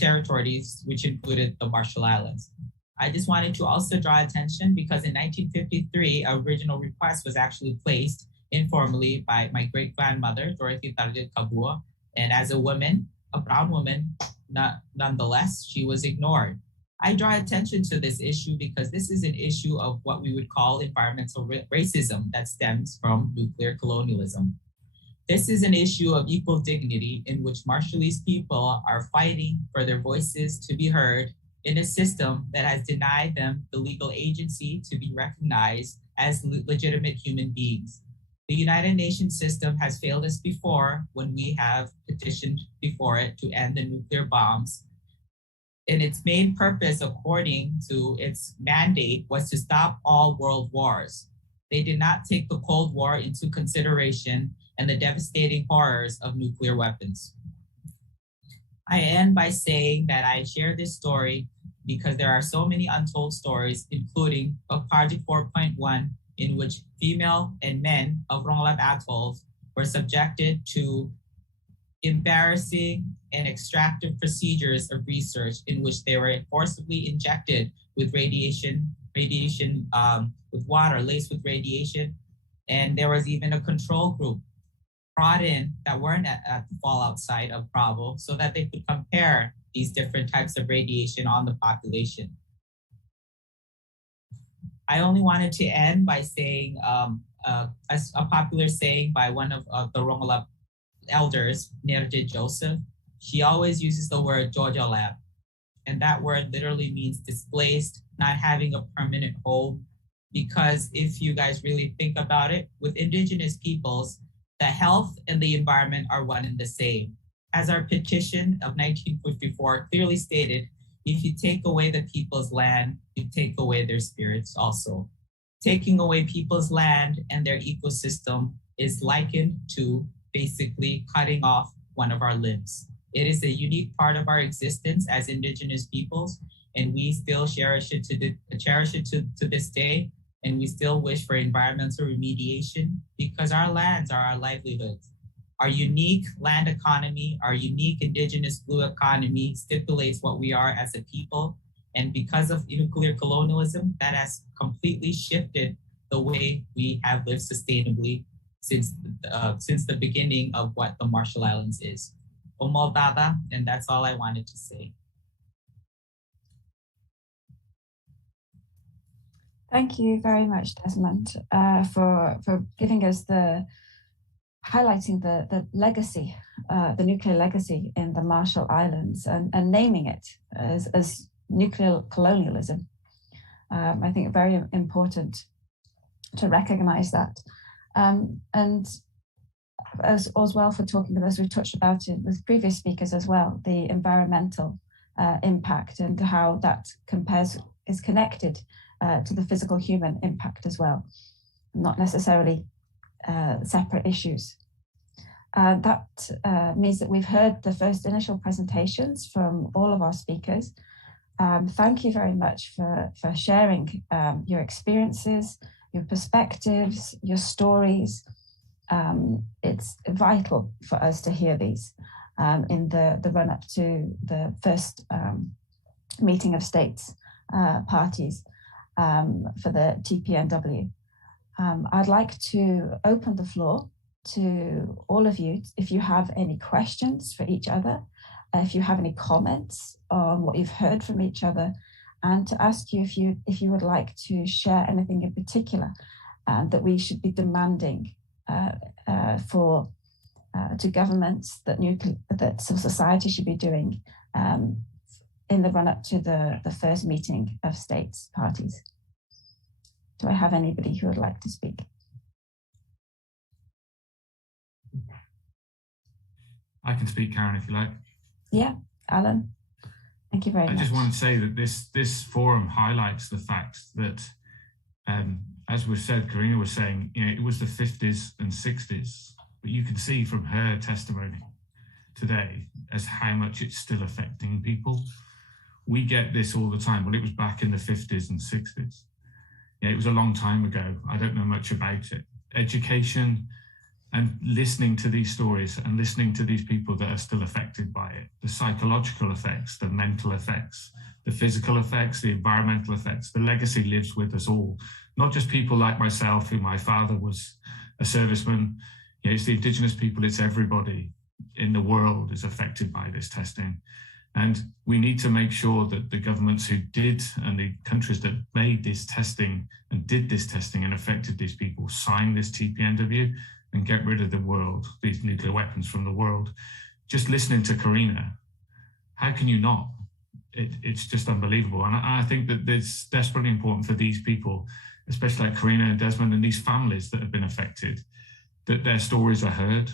territories, which included the Marshall Islands. I just wanted to also draw attention because in 1953, an original request was actually placed informally by my great-grandmother, Dorothy Target Kabua, and as a woman, a brown woman, nonetheless, she was ignored. I draw attention to this issue because this is an issue of what we would call environmental racism that stems from nuclear colonialism. This is an issue of equal dignity in which Marshallese people are fighting for their voices to be heard in a system that has denied them the legal agency to be recognized as legitimate human beings. The United Nations system has failed us before when we have petitioned before it to end the nuclear bombs. And its main purpose, according to its mandate, was to stop all world wars. They did not take the Cold War into consideration and the devastating horrors of nuclear weapons. I end by saying that I share this story because there are so many untold stories, including of Project 4.1, in which female and men of Rongelap atolls were subjected to embarrassing and extractive procedures of research in which they were forcibly injected with with water laced with radiation. And there was even a control group brought in that weren't at the fallout site of Bravo so that they could compare these different types of radiation on the population. I only wanted to end by saying a popular saying by one of the Rongelap elders, Nerje Joseph. She always uses the word Jojo Lab. And that word literally means displaced, not having a permanent home. Because if you guys really think about it, with indigenous peoples, the health and the environment are one and the same. As our petition of 1954 clearly stated, if you take away the people's land, you take away their spirits also. Taking away people's land and their ecosystem is likened to basically cutting off one of our limbs. It is a unique part of our existence as indigenous peoples, and we still cherish it to this day, and we still wish for environmental remediation because our lands are our livelihoods. Our unique land economy, our unique indigenous blue economy stipulates what we are as a people, and because of nuclear colonialism, that has completely shifted the way we have lived sustainably since the beginning of what the Marshall Islands is. Omaldada, and that's all I wanted to say. Thank you very much, Desmond, for giving us highlighting the legacy, the nuclear legacy in the Marshall Islands and naming it as nuclear colonialism. I think very important to recognize that. And as well for talking with us, we've touched about it with previous speakers as well, the environmental impact and how that is connected to the physical human impact as well, not necessarily separate issues. That means that we've heard the first initial presentations from all of our speakers. Thank you very much for sharing your experiences, your perspectives, your stories. It's vital for us to hear these in the run-up to the first meeting of states parties for the TPNW. I'd like to open the floor to all of you if you have any questions for each other, if you have any comments on what you've heard from each other, and to ask you if you would like to share anything in particular that we should be demanding for to governments that society should be doing in the run-up to the first meeting of states parties. Do I have anybody who would like to speak? I can speak, Karen, if you like. Yeah, Alan. Thank you very much. I just want to say that this forum highlights the fact that, as was said, Karina was saying, it was the 50s and 60s, but you can see from her testimony today as how much it's still affecting people. We get this all the time. Well, it was back in the 50s and 60s. It was a long time ago. I don't know much about it. Education and listening to these stories and listening to these people that are still affected by it, the psychological effects, the mental effects, the physical effects, the environmental effects, the legacy lives with us all. Not just people like myself, who my father was a serviceman. It's the Indigenous people, it's everybody in the world is affected by this testing. And we need to make sure that the governments who did and the countries that made this testing and did this testing and affected these people sign this TPNW and get rid of the world, these nuclear weapons from the world. Just listening to Karina, how can you not? It's just unbelievable. And I think that it's desperately important for these people, especially like Karina and Desmond and these families that have been affected, that their stories are heard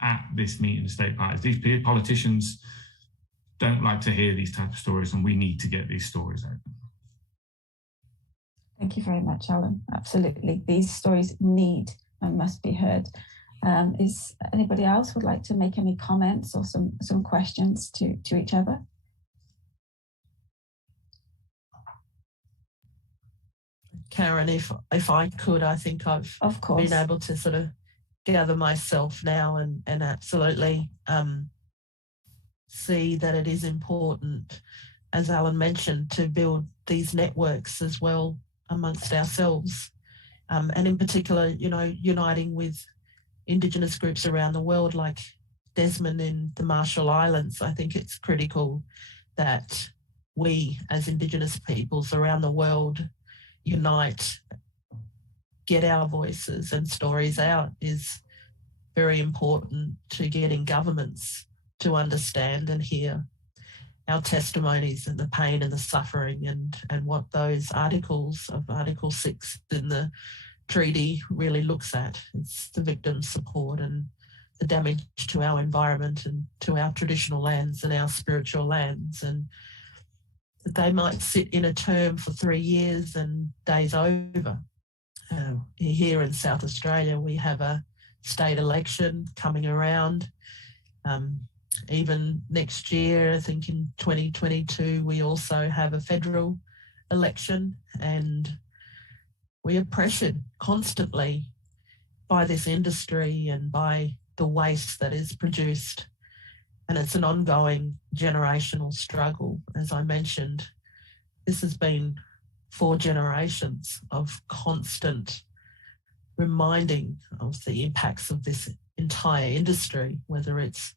at this meeting of state parties. These politicians don't like to hear these type of stories, and we need to get these stories out. Thank you very much, Alan. Absolutely. These stories need and must be heard. Is anybody else would like to make any comments or some questions to each other? Karen, if I could, I think I've been able to sort of gather myself now and absolutely see that it is important, as Alan mentioned, to build these networks as well amongst ourselves. And in particular, uniting with Indigenous groups around the world, like Desmond in the Marshall Islands. I think it's critical that we, as Indigenous peoples around the world, unite, get our voices and stories out is very important to getting governments to understand and hear our testimonies and the pain and the suffering and what those articles of Article 6 in the treaty really looks at. It's the victim support and the damage to our environment and to our traditional lands and our spiritual lands, and that they might sit in a term for 3 years and days over. Here in South Australia, we have a state election coming around. Even next year, I think in 2022, we also have a federal election, and we are pressured constantly by this industry and by the waste that is produced. And it's an ongoing generational struggle. As I mentioned, this has been 4 generations of constant reminding of the impacts of this entire industry, whether it's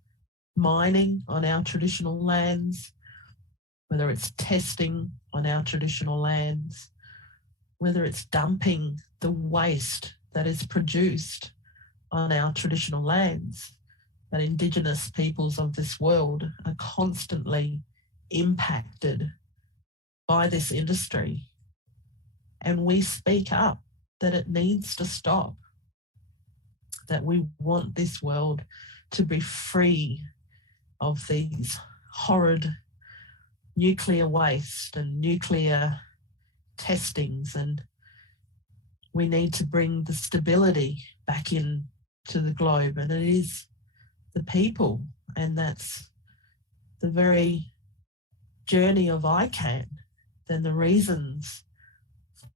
mining on our traditional lands, whether it's testing on our traditional lands, whether it's dumping the waste that is produced on our traditional lands, that Indigenous peoples of this world are constantly impacted by this industry. And we speak up that it needs to stop, that we want this world to be free of these horrid nuclear waste and nuclear testings, and we need to bring the stability back into the globe, and it is the people, and that's the very journey of ICAN, then the reasons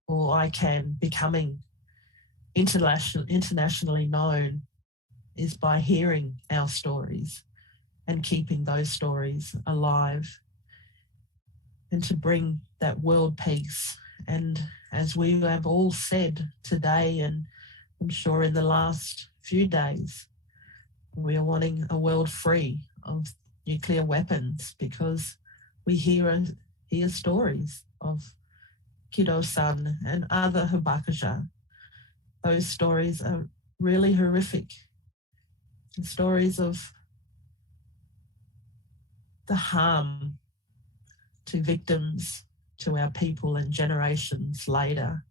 for ICAN becoming internationally known is by hearing our stories and keeping those stories alive, and to bring that world peace. And as we have all said today, and I'm sure in the last few days, we are wanting a world free of nuclear weapons, because we hear stories of Kido-san and other Habakaja. Those stories are really horrific. and stories of the harm to victims, to our people and generations later,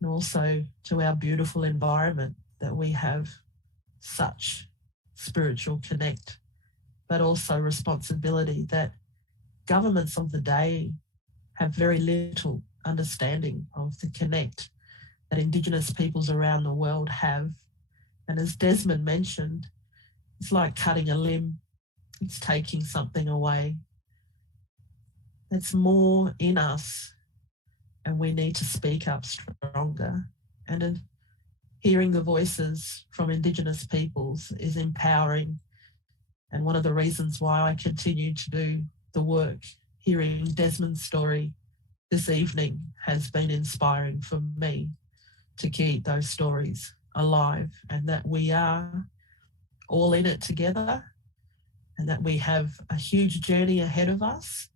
and also to our beautiful environment that we have such spiritual connect, but also responsibility that governments of the day have very little understanding of the connect that Indigenous peoples around the world have. And as Desmond mentioned, it's like cutting a limb. It's taking something away. It's more in us, and we need to speak up stronger. And in hearing the voices from Indigenous peoples is empowering. And one of the reasons why I continue to do the work, hearing Desmond's story this evening, has been inspiring for me to keep those stories alive, and that we are all in it together, and that we have a huge journey ahead of us,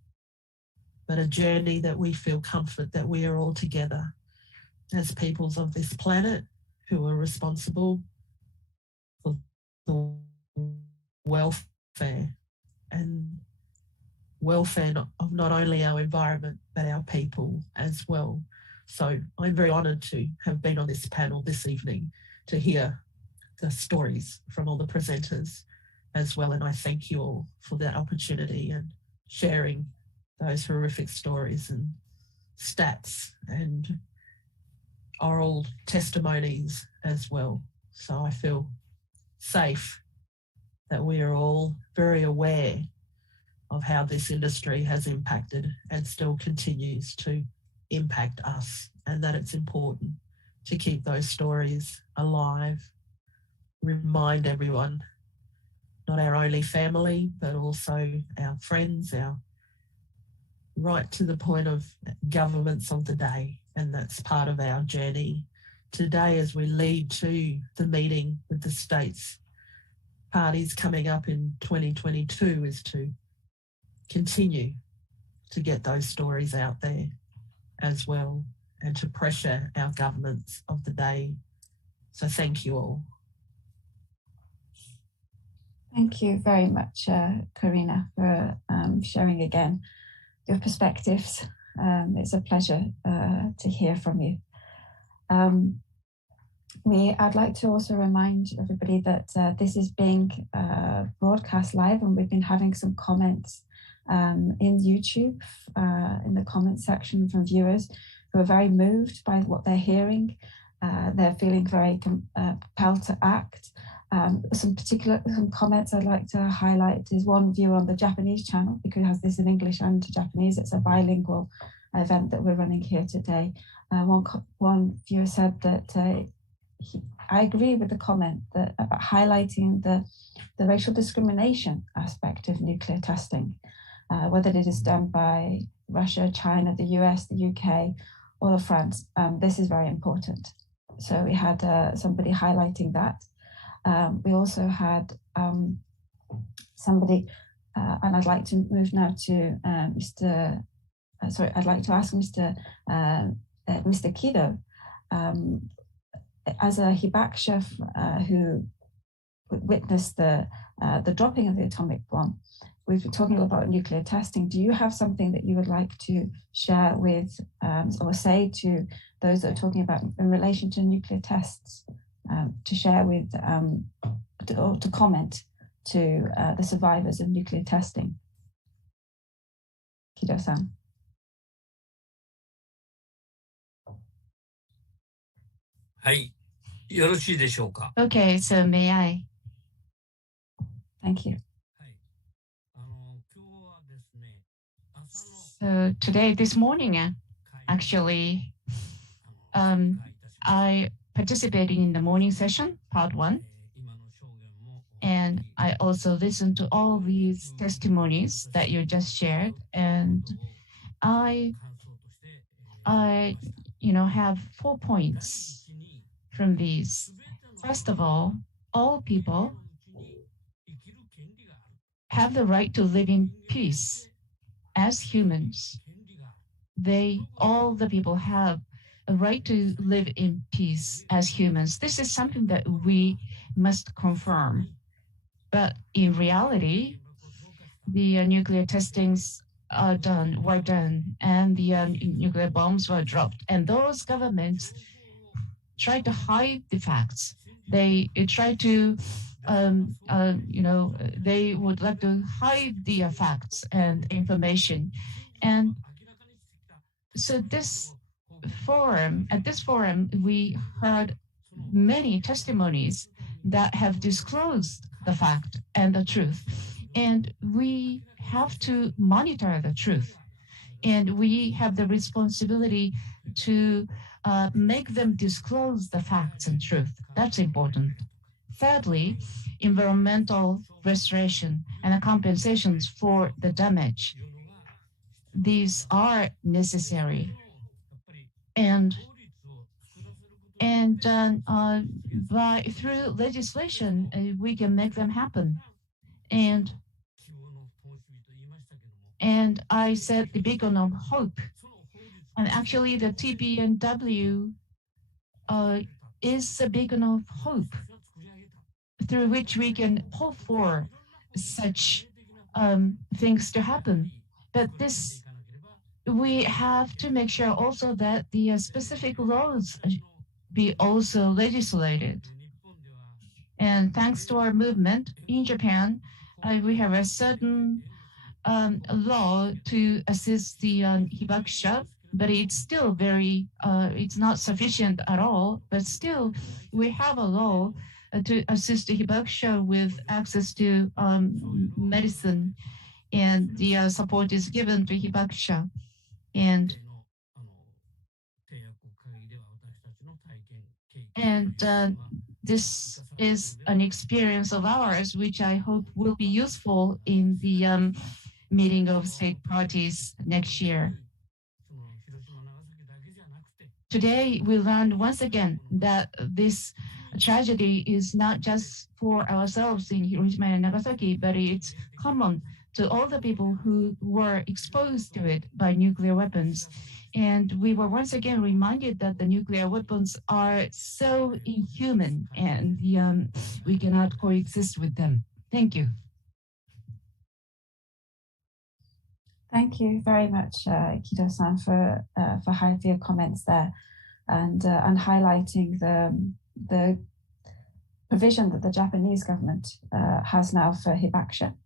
but a journey that we feel comfort that we are all together as peoples of this planet who are responsible for the welfare and welfare of not only our environment, but our people as well. So I'm very honoured to have been on this panel this evening to hear the stories from all the presenters as well. And I thank you all for that opportunity and sharing those horrific stories and stats and oral testimonies as well. So I feel safe that we are all very aware of how this industry has impacted and still continues to impact us, and that it's important to keep those stories alive, remind everyone, not our only family, but also our friends, our right to the point of governments of the day. And that's part of our journey today as we lead to the meeting with the states parties coming up in 2022, is to continue to get those stories out there as well, and to pressure our governments of the day. So thank you all. Thank you very much, Karina, for sharing again your perspectives. It's a pleasure to hear from you. I'd like to also remind everybody that this is being broadcast live, and we've been having some comments in YouTube, in the comment section from viewers who are very moved by what they're hearing. They're feeling very compelled to act. Some comments I'd like to highlight is one viewer on the Japanese channel, because it has this in English and Japanese. It's a bilingual event that we're running here today. One viewer said that I agree with the comment that about highlighting the racial discrimination aspect of nuclear testing, whether it is done by Russia, China, the US, the UK, or France. This is very important. So we had somebody highlighting that. We also had somebody, and I'd like to move now to I'd like to ask Mr. Kido, as a Hibakusha who witnessed the dropping of the atomic bomb. We've been talking about nuclear testing. Do you have something that you would like to share with or say to those that are talking about in relation to nuclear tests, to share with or to comment to the survivors of nuclear testing? Kido-san. Okay, so may I? Thank you. So this morning, actually, I participated in the morning session, part 1. And I also listened to all these testimonies that you just shared. And I have 4 points from these. First of all people have the right to live in peace as humans. All the people have a right to live in peace as humans. This is something that we must confirm. But in reality, the nuclear testings were done, and the nuclear bombs were dropped. And those governments tried to hide the facts. They tried to, they would like to hide the facts and information. And so at this forum, we heard many testimonies that have disclosed the fact and the truth. And we have to monitor the truth. And we have the responsibility to make them disclose the facts and truth. That's important. Thirdly, environmental restoration and compensations for the damage. These are necessary. And through legislation, we can make them happen. And I said the beacon of hope. And actually, the TPNW is a beacon of hope through which we can hope for such things to happen. But we have to make sure also that the specific laws be also legislated. And thanks to our movement in Japan, we have a certain law to assist the hibakusha, but it's still very, it's not sufficient at all, but still we have a law to assist the hibakusha with access to medicine, and the support is given to hibakusha. And this is an experience of ours, which I hope will be useful in the meeting of state parties next year. Today, we learned once again that this tragedy is not just for ourselves in Hiroshima and Nagasaki, but it's common to all the people who were exposed to it by nuclear weapons. And we were once again reminded that the nuclear weapons are so inhuman, and we cannot coexist with them. Thank you. Thank you very much, Kido-san, for your comments there, and highlighting the provision that the Japanese government has now for hibakusha,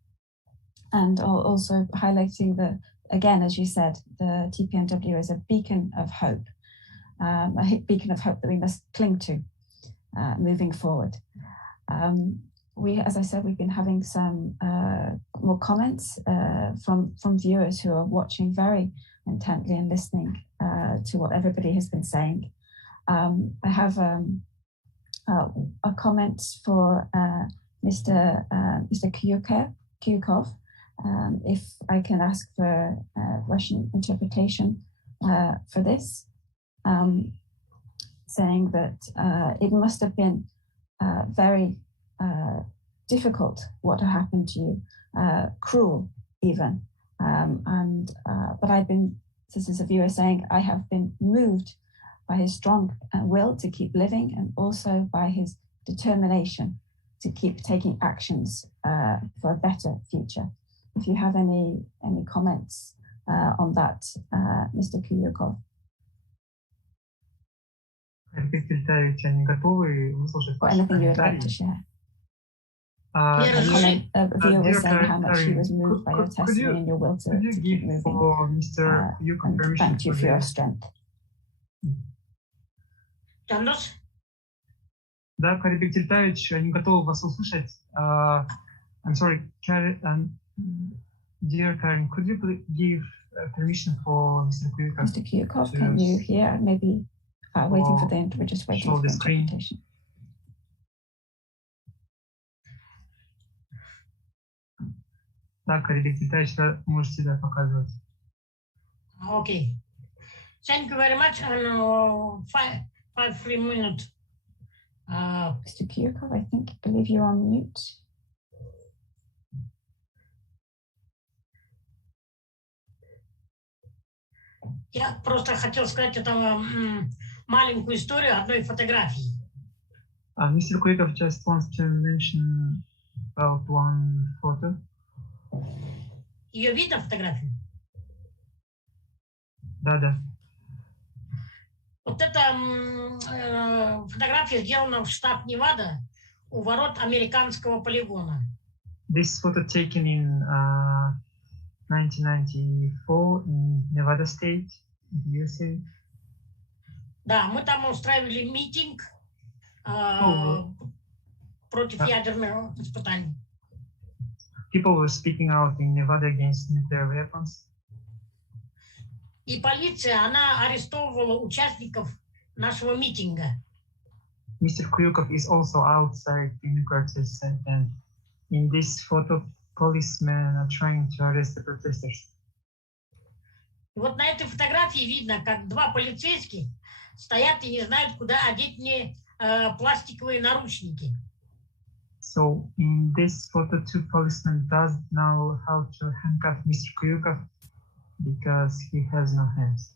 and also highlighting again, as you said, the TPNW is a beacon of hope, a beacon of hope that we must cling to moving forward. As I said, we've been having some more comments from viewers who are watching very intently and listening to what everybody has been saying. I have a comment for Mr. Kuyukov. If I can ask for Russian interpretation for this, saying that it must have been very difficult what happened to you, cruel even. But I've been, this is a viewer saying, I have been moved by his strong will to keep living, and also by his determination to keep taking actions for a better future. If you have any comments on that, Mr. Kuyukov. Or anything you would like to share. A viewer was saying how much he was moved by your testimony and your will to keep moving. And thank you for your strength. Да, Карепек Тильтаевич, они готовы вас услышать. I'm sorry, dear Karen, could you please give permission for Mr. Kuyukov? Mr. Kuyukov, can you hear? Maybe waiting for the we're just waiting for the interpretation. Да, Карепек Тильтаевич, можете показывать. Okay. Thank you very much. And 5 minutes. Mr. Kuyukov, I believe you're on mute. Я просто хотел сказать маленькую историю одной фотографии. Mr. Kuyukov just wants to mention about one photo. Ее видно фотографию? Да. Вот эта фотография сделана в штат Невада у ворот американского полигона. This photo taken in 1994 in Nevada State, USA. Да, мы там устраивали митинг против ядерных испытаний. People were speaking out in Nevada against nuclear weapons. И полиция, она арестовывала участников нашего митинга. Mr. Kuyukov is also outside the nuclear test site, and in this photo, policemen are trying to arrest the protesters. И вот на этой фотографии видно, как два полицейских стоят и не знают, куда одеть мне пластиковые наручники. So in this photo, two policemen does know how to handcuff Mr. Kuyukov because he has no hands.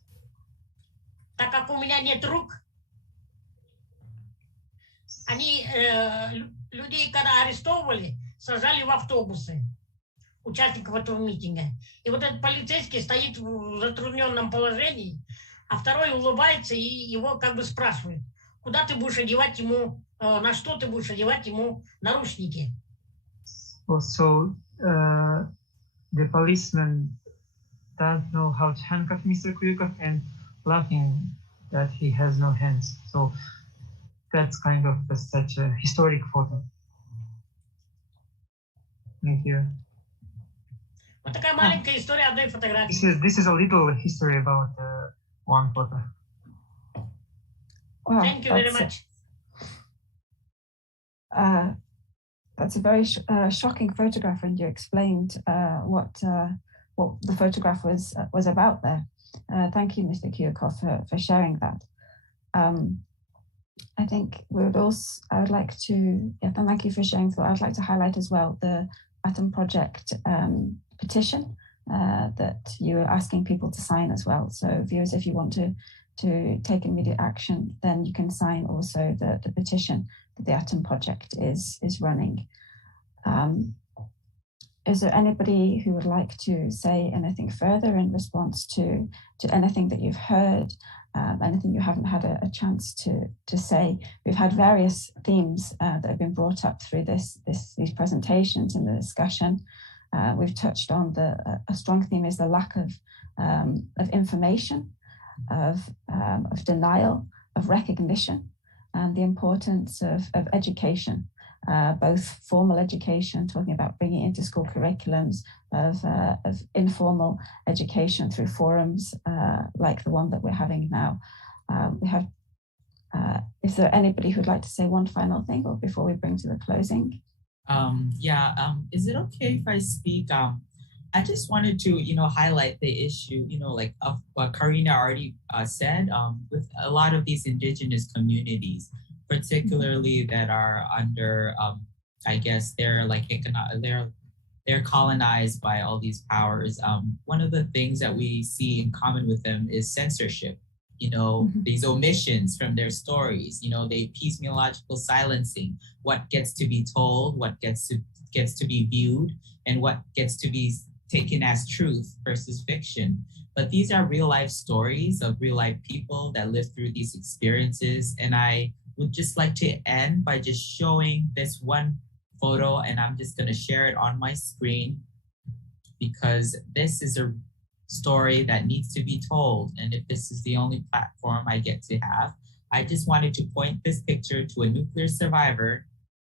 Так как у меня нет рук, они людей, когда арестовывали, сажали в автобусы, участников этого митинга. И вот этот полицейский стоит в затрудненном положении, а второй улыбается и его как бы спрашивает, куда ты будешь одевать ему, на что ты будешь одевать ему наручники. So the policeman doesn't know how to handcuff Mr. Kuyukov and laughing that he has no hands. So that's kind of such a historic photo. Thank you. Вот такая маленькая история одной фотографии. This is a little history about one photo. Wow, Thank you very much. That's a very shocking photograph, and you explained what the photograph was about there. Thank you, Mr. Kuyukov, for sharing that. I think I would like to, thank you for sharing. I'd like to highlight as well the Atom Project petition that you are asking people to sign as well. So viewers, if you want to take immediate action, then you can sign also the petition that the Atom Project is running. Is there anybody who would like to say anything further in response to anything that you've heard, anything you haven't had a chance to say? We've had various themes that have been brought up through these presentations and the discussion. We've touched on a strong theme is the lack of information, of denial, of recognition, and the importance of education. Both formal education, talking about bringing into school curriculums, of informal education through forums like the one that we're having now. Is there anybody who'd like to say one final thing, or before we bring to the closing? Is it okay if I speak? I just wanted to, highlight the issue, like of what Karina already said, with a lot of these indigenous communities, particularly that are under, I guess they're colonized by all these powers. One of the things that we see in common with them is censorship. These omissions from their stories, they piecemeological silencing, what gets to be told, what gets to be viewed, and what gets to be taken as truth versus fiction. But these are real life stories of real life people that live through these experiences. And I would just like to end by just showing this one photo, and I'm just gonna share it on my screen because this is a story that needs to be told. And if this is the only platform I get to have, I just wanted to point this picture to a nuclear survivor.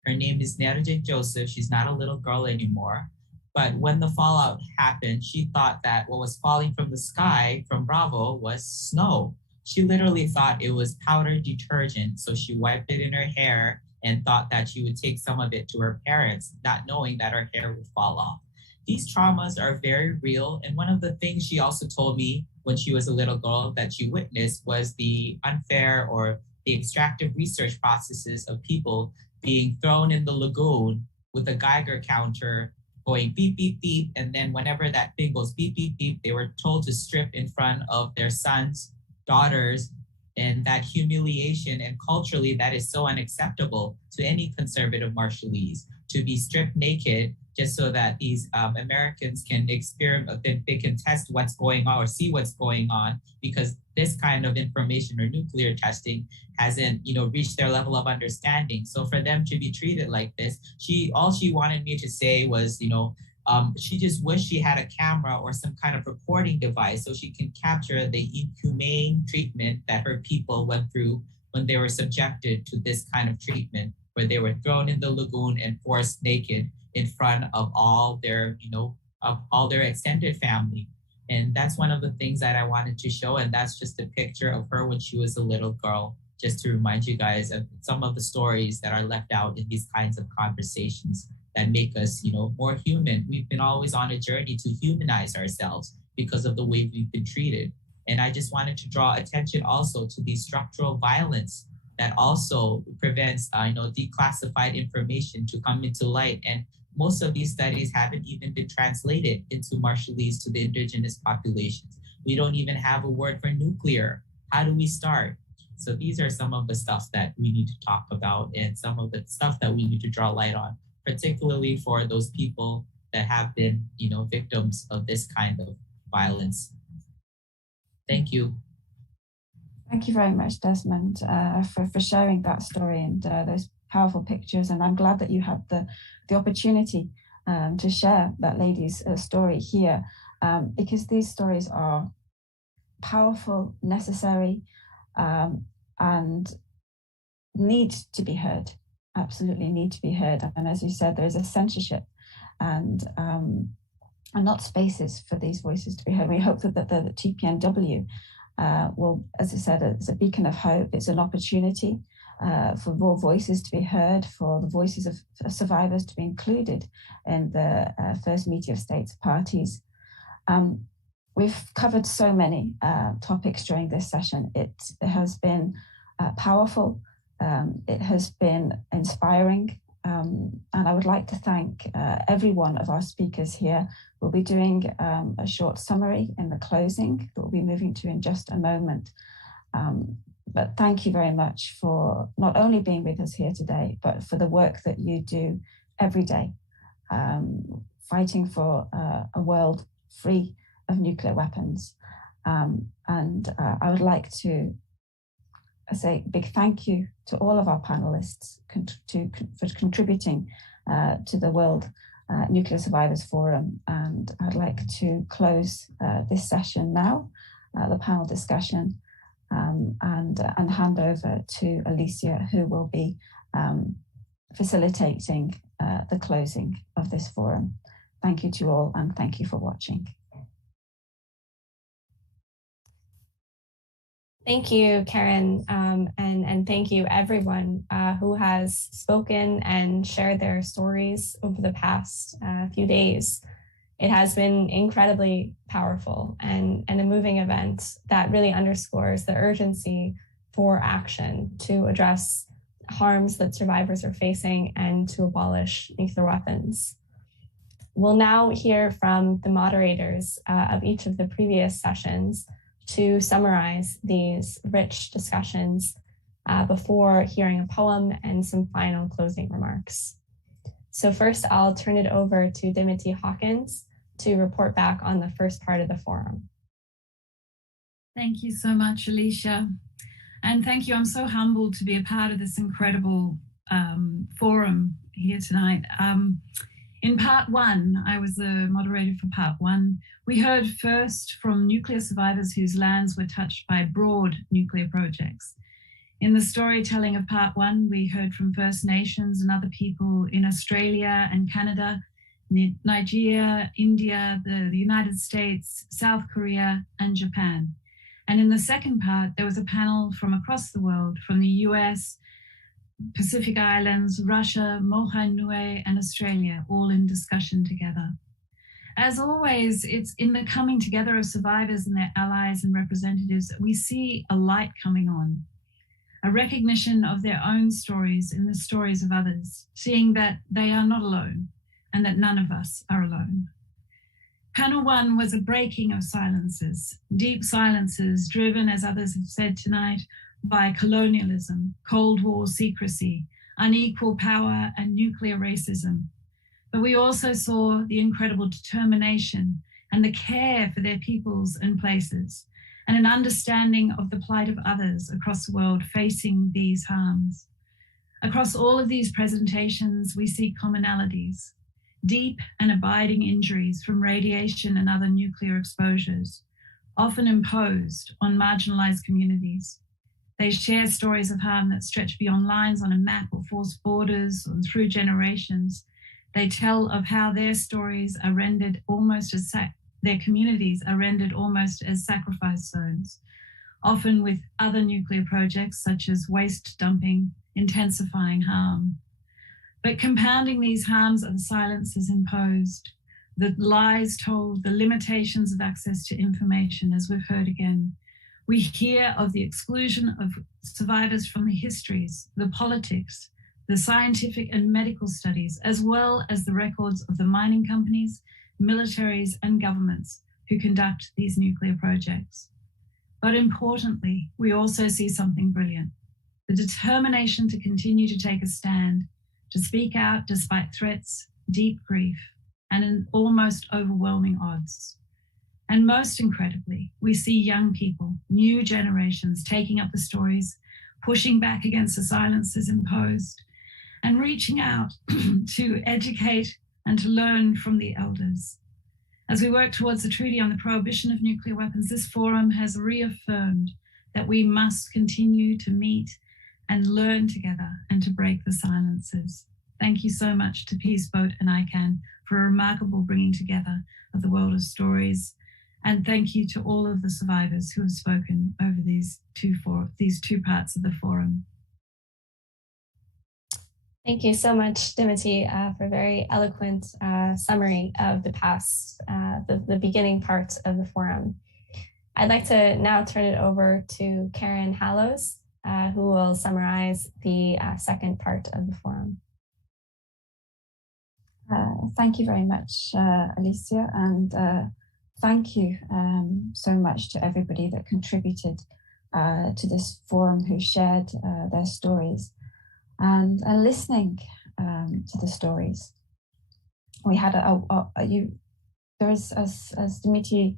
Her name is Nerje Joseph. She's not a little girl anymore. But when the fallout happened, she thought that what was falling from the sky from Bravo was snow. She literally thought it was powder detergent. So she wiped it in her hair and thought that she would take some of it to her parents, not knowing that her hair would fall off. These traumas are very real. And one of the things she also told me when she was a little girl that she witnessed was the unfair or the extractive research processes of people being thrown in the lagoon with a Geiger counter going beep, beep, beep. And then whenever that thing goes beep, beep, beep, they were told to strip in front of their sons, daughters, and that humiliation. And culturally, that is so unacceptable to any conservative Marshallese. to be stripped naked just so that these Americans can experiment, they can test what's going on or see what's going on, because this kind of information or nuclear testing hasn't, reached their level of understanding. So for them to be treated like this, all she wanted me to say was, she just wished she had a camera or some kind of recording device so she can capture the inhumane treatment that her people went through when they were subjected to this kind of treatment, where they were thrown in the lagoon and forced naked in front of all their, of all their extended family. And that's one of the things that I wanted to show. And that's just a picture of her when she was a little girl, just to remind you guys of some of the stories that are left out in these kinds of conversations that make us, more human. We've been always on a journey to humanize ourselves because of the way we've been treated. And I just wanted to draw attention also to the structural violence that also prevents, declassified information to come into light. And most of these studies haven't even been translated into Marshallese to the indigenous populations. We don't even have a word for nuclear. How do we start? So these are some of the stuff that we need to talk about and some of the stuff that we need to draw light on, particularly for those people that have been, victims of this kind of violence. Thank you. Thank you very much, Desmond, for sharing that story and those powerful pictures. And I'm glad that you had the opportunity to share that lady's story here, because these stories are powerful, necessary, and need to be heard. Absolutely need to be heard. And as you said, there is a censorship and not spaces for these voices to be heard. We hope that the TPNW will, as I said, it's a beacon of hope. It's an opportunity for more voices to be heard, for the voices of survivors to be included in the first meeting of states parties. We've covered so many topics during this session. It has been powerful. It has been inspiring. And I would like to thank every one of our speakers here. We'll be doing a short summary in the closing that we'll be moving to in just a moment. But thank you very much for not only being with us here today, but for the work that you do every day, fighting for a world free of nuclear weapons. And I would like to say a big thank you to all of our panelists for contributing to the World Nuclear Survivors Forum. And I'd like to close this session now, the panel discussion, and hand over to Alicia, who will be facilitating the closing of this forum. Thank you to all, and thank you for watching. Thank you, Karen, and thank you everyone who has spoken and shared their stories over the past few days. It has been incredibly powerful and a moving event that really underscores the urgency for action to address harms that survivors are facing and to abolish nuclear weapons. We'll now hear from the moderators of each of the previous sessions to summarize these rich discussions before hearing a poem and some final closing remarks. So first, I'll turn it over to Dimity Hawkins to report back on the first part of the forum. Thank you so much, Alicia. And thank you. I'm so humbled to be a part of this incredible forum here tonight. In part one, I was the moderator for part one. We heard first from nuclear survivors whose lands were touched by broad nuclear projects. In the storytelling of part one, we heard from First Nations and other people in Australia and Canada, Nigeria, India, the United States, South Korea, and Japan. And in the second part, there was a panel from across the world, from the US, Pacific Islands, Russia, Moha Nui, and Australia, all in discussion together. As always, it's in the coming together of survivors and their allies and representatives that we see a light coming on, a recognition of their own stories and the stories of others, seeing that they are not alone and that none of us are alone. Panel one was a breaking of silences, deep silences driven, as others have said tonight, by colonialism, Cold War secrecy, unequal power, and nuclear racism. But we also saw the incredible determination and the care for their peoples and places, and an understanding of the plight of others across the world facing these harms. Across all of these presentations, we see commonalities, deep and abiding injuries from radiation and other nuclear exposures, often imposed on marginalized communities. They share stories of harm that stretch beyond lines on a map or force borders and through generations. They tell of how their stories are rendered almost as their communities are rendered almost as sacrifice zones, often with other nuclear projects such as waste dumping, intensifying harm. But compounding these harms are the silences imposed, the lies told, the limitations of access to information, as we've heard again. We hear of the exclusion of survivors from the histories, the politics, the scientific and medical studies, as well as the records of the mining companies, militaries, and governments who conduct these nuclear projects. But importantly, we also see something brilliant: the determination to continue to take a stand, to speak out despite threats, deep grief, and in almost overwhelming odds. And most incredibly, we see young people, new generations taking up the stories, pushing back against the silences imposed, and reaching out to educate and to learn from the elders. As we work towards the Treaty on the Prohibition of Nuclear Weapons, this forum has reaffirmed that we must continue to meet and learn together and to break the silences. Thank you so much to Peace Boat and ICANN for a remarkable bringing together of the world of stories. And thank you to all of the survivors who have spoken over these two parts of the forum. Thank you so much, Dimity, for a very eloquent summary of the past, the beginning part of the forum. I'd like to now turn it over to Karen Hallows, who will summarize the second part of the forum. Thank you very much, Alicia, and thank you so much to everybody that contributed to this forum, who shared their stories and listening to the stories. We had there is, as Dimitri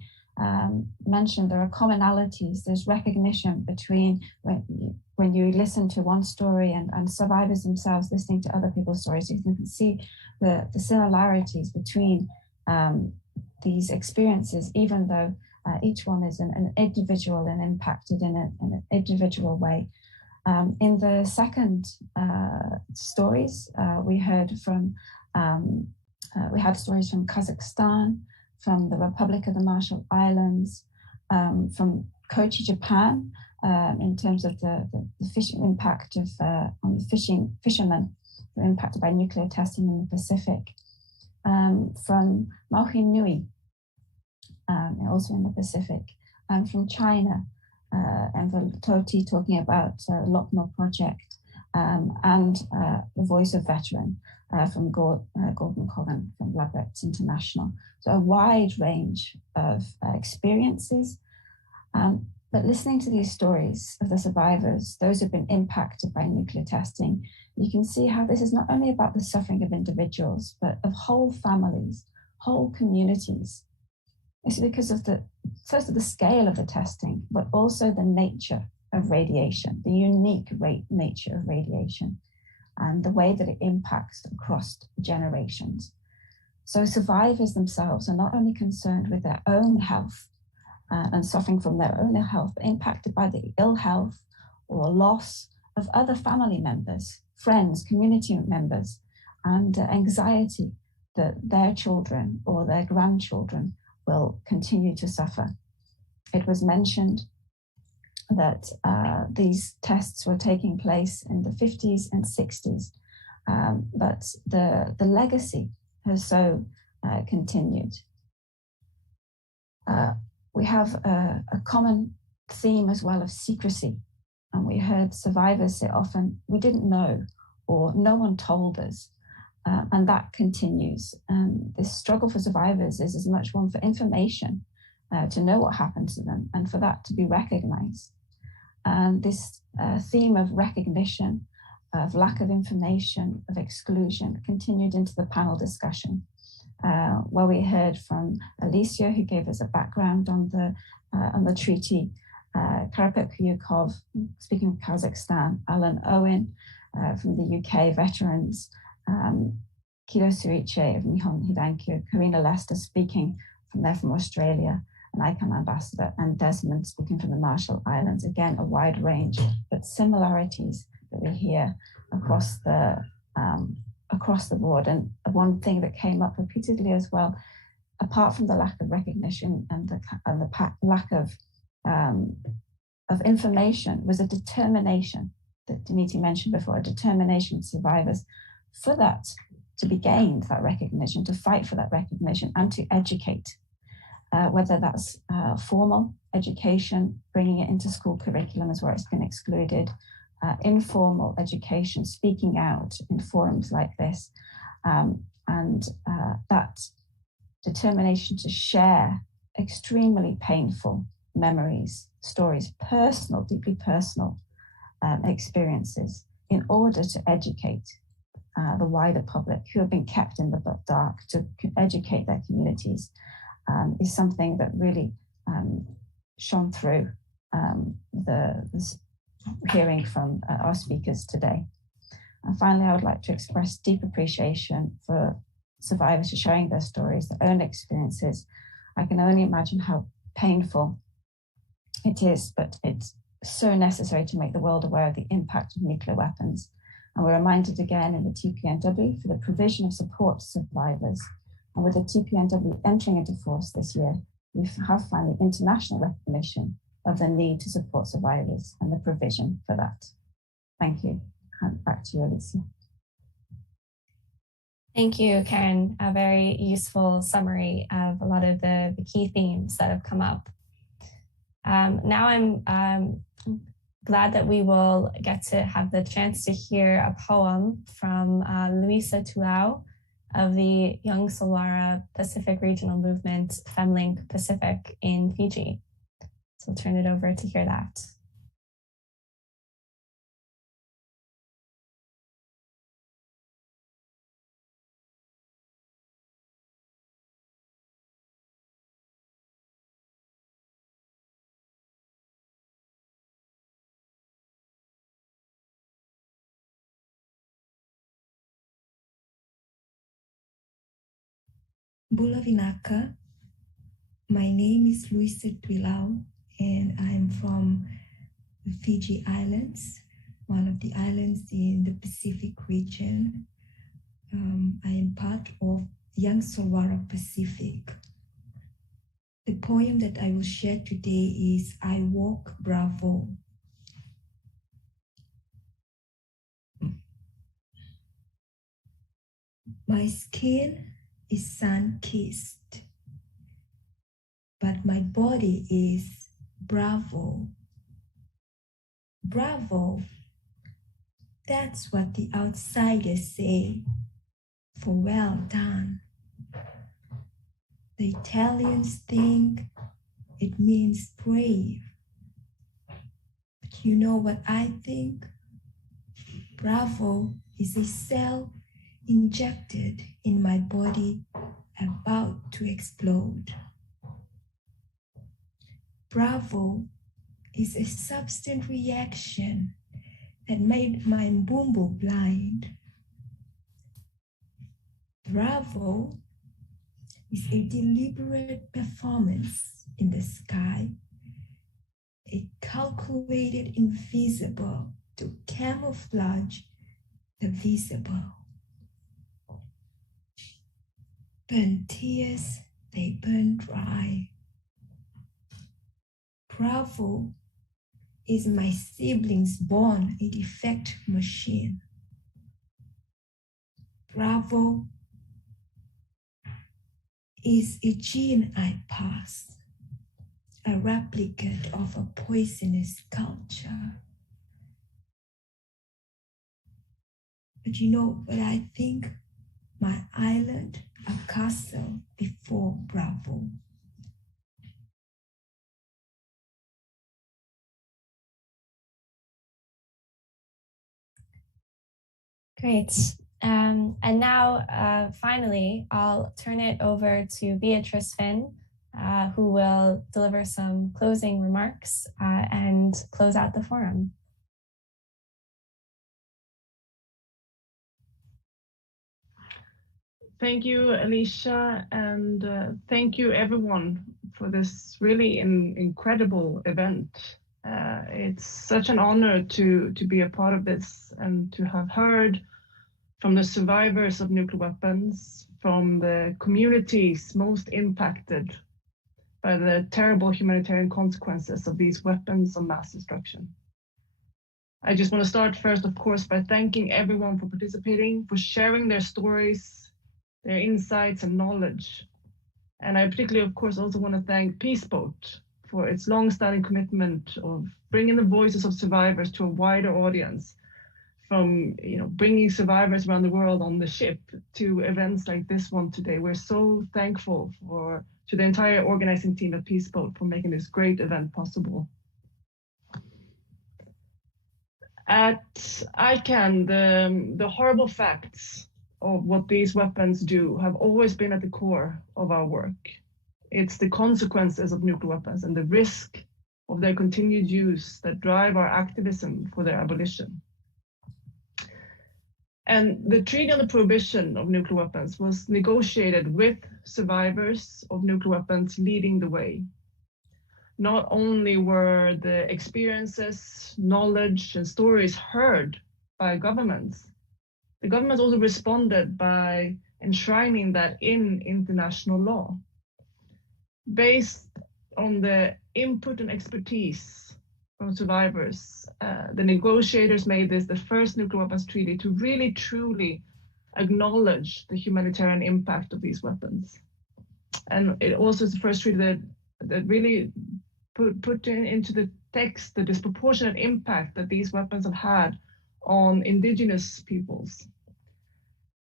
mentioned, there are commonalities. There's recognition between when you listen to one story and survivors themselves listening to other people's stories. You can see the similarities between these experiences, even though each one is an individual and impacted in an individual way. In the second stories, we had stories from Kazakhstan, from the Republic of the Marshall Islands, from Kochi, Japan, in terms of the fishing impact of on the fishermen who are impacted by nuclear testing in the Pacific, from Maui Nui, also in the Pacific, and from China, and Toti talking about Lochmo Project, and the Voice of Veteran from Gordon Cogan from Blood Vets International. So a wide range of experiences. But listening to these stories of the survivors, those who've been impacted by nuclear testing, you can see how this is not only about the suffering of individuals, but of whole families, whole communities. It's because of the scale of the testing, but also the nature of radiation, the unique nature of radiation, and the way that it impacts across generations. So survivors themselves are not only concerned with their own health and suffering from their own ill health, but impacted by the ill health or loss of other family members, friends, community members, and anxiety that their children or their grandchildren will continue to suffer. It was mentioned that these tests were taking place in the 50s and 60s, but the legacy has so continued. We have a common theme as well of secrecy, and we heard survivors say often, we didn't know, or no one told us, and that continues. And this struggle for survivors is as much one for information, to know what happened to them, and for that to be recognized. And this theme of recognition of lack of information, of exclusion, continued into the panel discussion, where we heard from Alicia, who gave us a background on the treaty, Karepek Kuyukov, speaking of Kazakhstan, Alan Owen from the UK veterans, Kiro Suriche of Nihon Hidankyo, Karina Lester speaking from Australia, an ICANN ambassador, and Desmond speaking from the Marshall Islands. Again, a wide range, but similarities that we hear across the board. And one thing that came up repeatedly as well, apart from the lack of recognition and the lack of information, was a determination that Dimitri mentioned before, a determination of survivors for that to be gained, that recognition, to fight for that recognition and to educate, whether that's formal education, bringing it into school curriculum as where it's been excluded, informal education, speaking out in forums like this, and that determination to share extremely painful memories, stories, personal, deeply personal experiences in order to educate the wider public who have been kept in the dark, to educate their communities, is something that really shone through this hearing from our speakers today. And finally, I would like to express deep appreciation for survivors for sharing their stories, their own experiences. I can only imagine how painful it is, but it's so necessary to make the world aware of the impact of nuclear weapons. And we're reminded again in the TPNW for the provision of support to survivors. And with the TPNW entering into force this year, we have finally international recognition of the need to support survivors and the provision for that. Thank you. And back to you, Alicia. Thank you, Karen. A very useful summary of a lot of the key themes that have come up. Now I'm glad that we will get to have the chance to hear a poem from Luisa Tulau of the Young Solwara Pacific Regional Movement, FemLink Pacific in Fiji. So I'll turn it over to hear that. Bula Vinaka. My name is Luisa Tulau, and I'm from the Fiji Islands, one of the islands in the Pacific region. I am part of Young Solwara Pacific. The poem that I will share today is I Walk Bravo. My skin is sun-kissed, but my body is bravo. Bravo, that's what the outsiders say for well done. The Italians think it means brave. But you know what I think? Bravo is a cell injected in my body about to explode. Bravo is a substance reaction that made my mbumbu blind. Bravo is a deliberate performance in the sky, a calculated invisible to camouflage the visible. Burn tears, they burn dry. Bravo is my siblings born a defect machine. Bravo is a gene I pass, a replicate of a poisonous culture. But you know what I think? My island, a castle before Bravo. Great. And now, finally, I'll turn it over to Beatrice Finn, who will deliver some closing remarks and close out the forum. Thank you, Alicia, and thank you everyone for this really incredible event. It's such an honor to be a part of this and to have heard from the survivors of nuclear weapons, from the communities most impacted by the terrible humanitarian consequences of these weapons of mass destruction. I just want to start first, of course, by thanking everyone for participating, for sharing their stories, their insights and knowledge. And I particularly, of course, also want to thank Peace Boat for its long-standing commitment of bringing the voices of survivors to a wider audience, from bringing survivors around the world on the ship to events like this one today. We're so thankful to the entire organizing team at Peace Boat for making this great event possible. At ICANN, the horrible facts of what these weapons do have always been at the core of our work. It's the consequences of nuclear weapons and the risk of their continued use that drive our activism for their abolition. And the Treaty on the Prohibition of Nuclear Weapons was negotiated with survivors of nuclear weapons leading the way. Not only were the experiences, knowledge, and stories heard by governments, the governments also responded by enshrining that in international law. Based on the input and expertise from survivors, the negotiators made this the first nuclear weapons treaty to really truly acknowledge the humanitarian impact of these weapons. And it also is the first treaty that really put into the text the disproportionate impact that these weapons have had on indigenous peoples.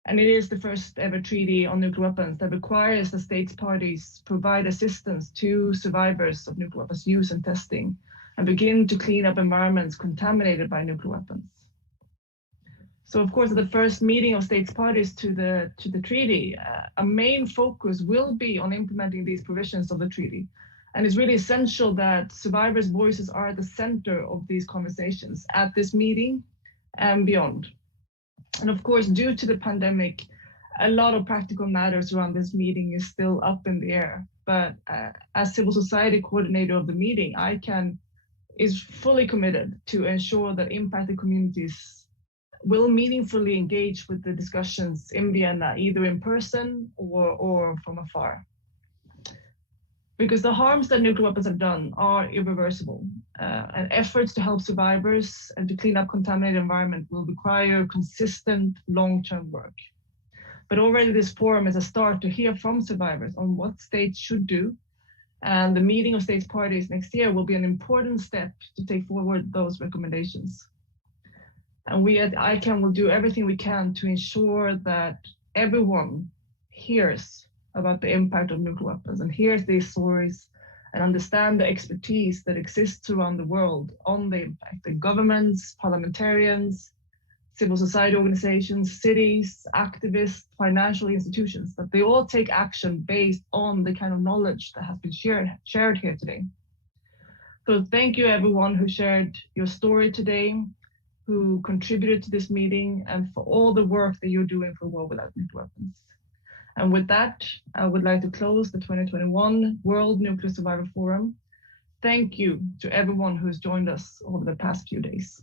And it is the first ever treaty on nuclear weapons that requires the states parties provide assistance to survivors of nuclear weapons use and testing, and begin to clean up environments contaminated by nuclear weapons. So of course, at the first meeting of states parties to the treaty, a main focus will be on implementing these provisions of the treaty. And it's really essential that survivors' voices are at the center of these conversations at this meeting and beyond. And of course, due to the pandemic, a lot of practical matters around this meeting is still up in the air. But as civil society coordinator of the meeting, ICANN is fully committed to ensure that impacted communities will meaningfully engage with the discussions in Vienna, either in person or from afar. Because the harms that nuclear weapons have done are irreversible, and efforts to help survivors and to clean up contaminated environment will require consistent long-term work. But already this forum is a start to hear from survivors on what states should do, and the meeting of states parties next year will be an important step to take forward those recommendations. And we at ICANN will do everything we can to ensure that everyone hears about the impact of nuclear weapons and hears these stories and understand the expertise that exists around the world on the impact. The governments, parliamentarians, civil society organizations, cities, activists, financial institutions, that they all take action based on the kind of knowledge that has been shared here today. So thank you everyone who shared your story today, who contributed to this meeting, and for all the work that you're doing for a world without nuclear weapons. And with that, I would like to close the 2021 World Nuclear Survivor Forum. Thank you to everyone who has joined us over the past few days.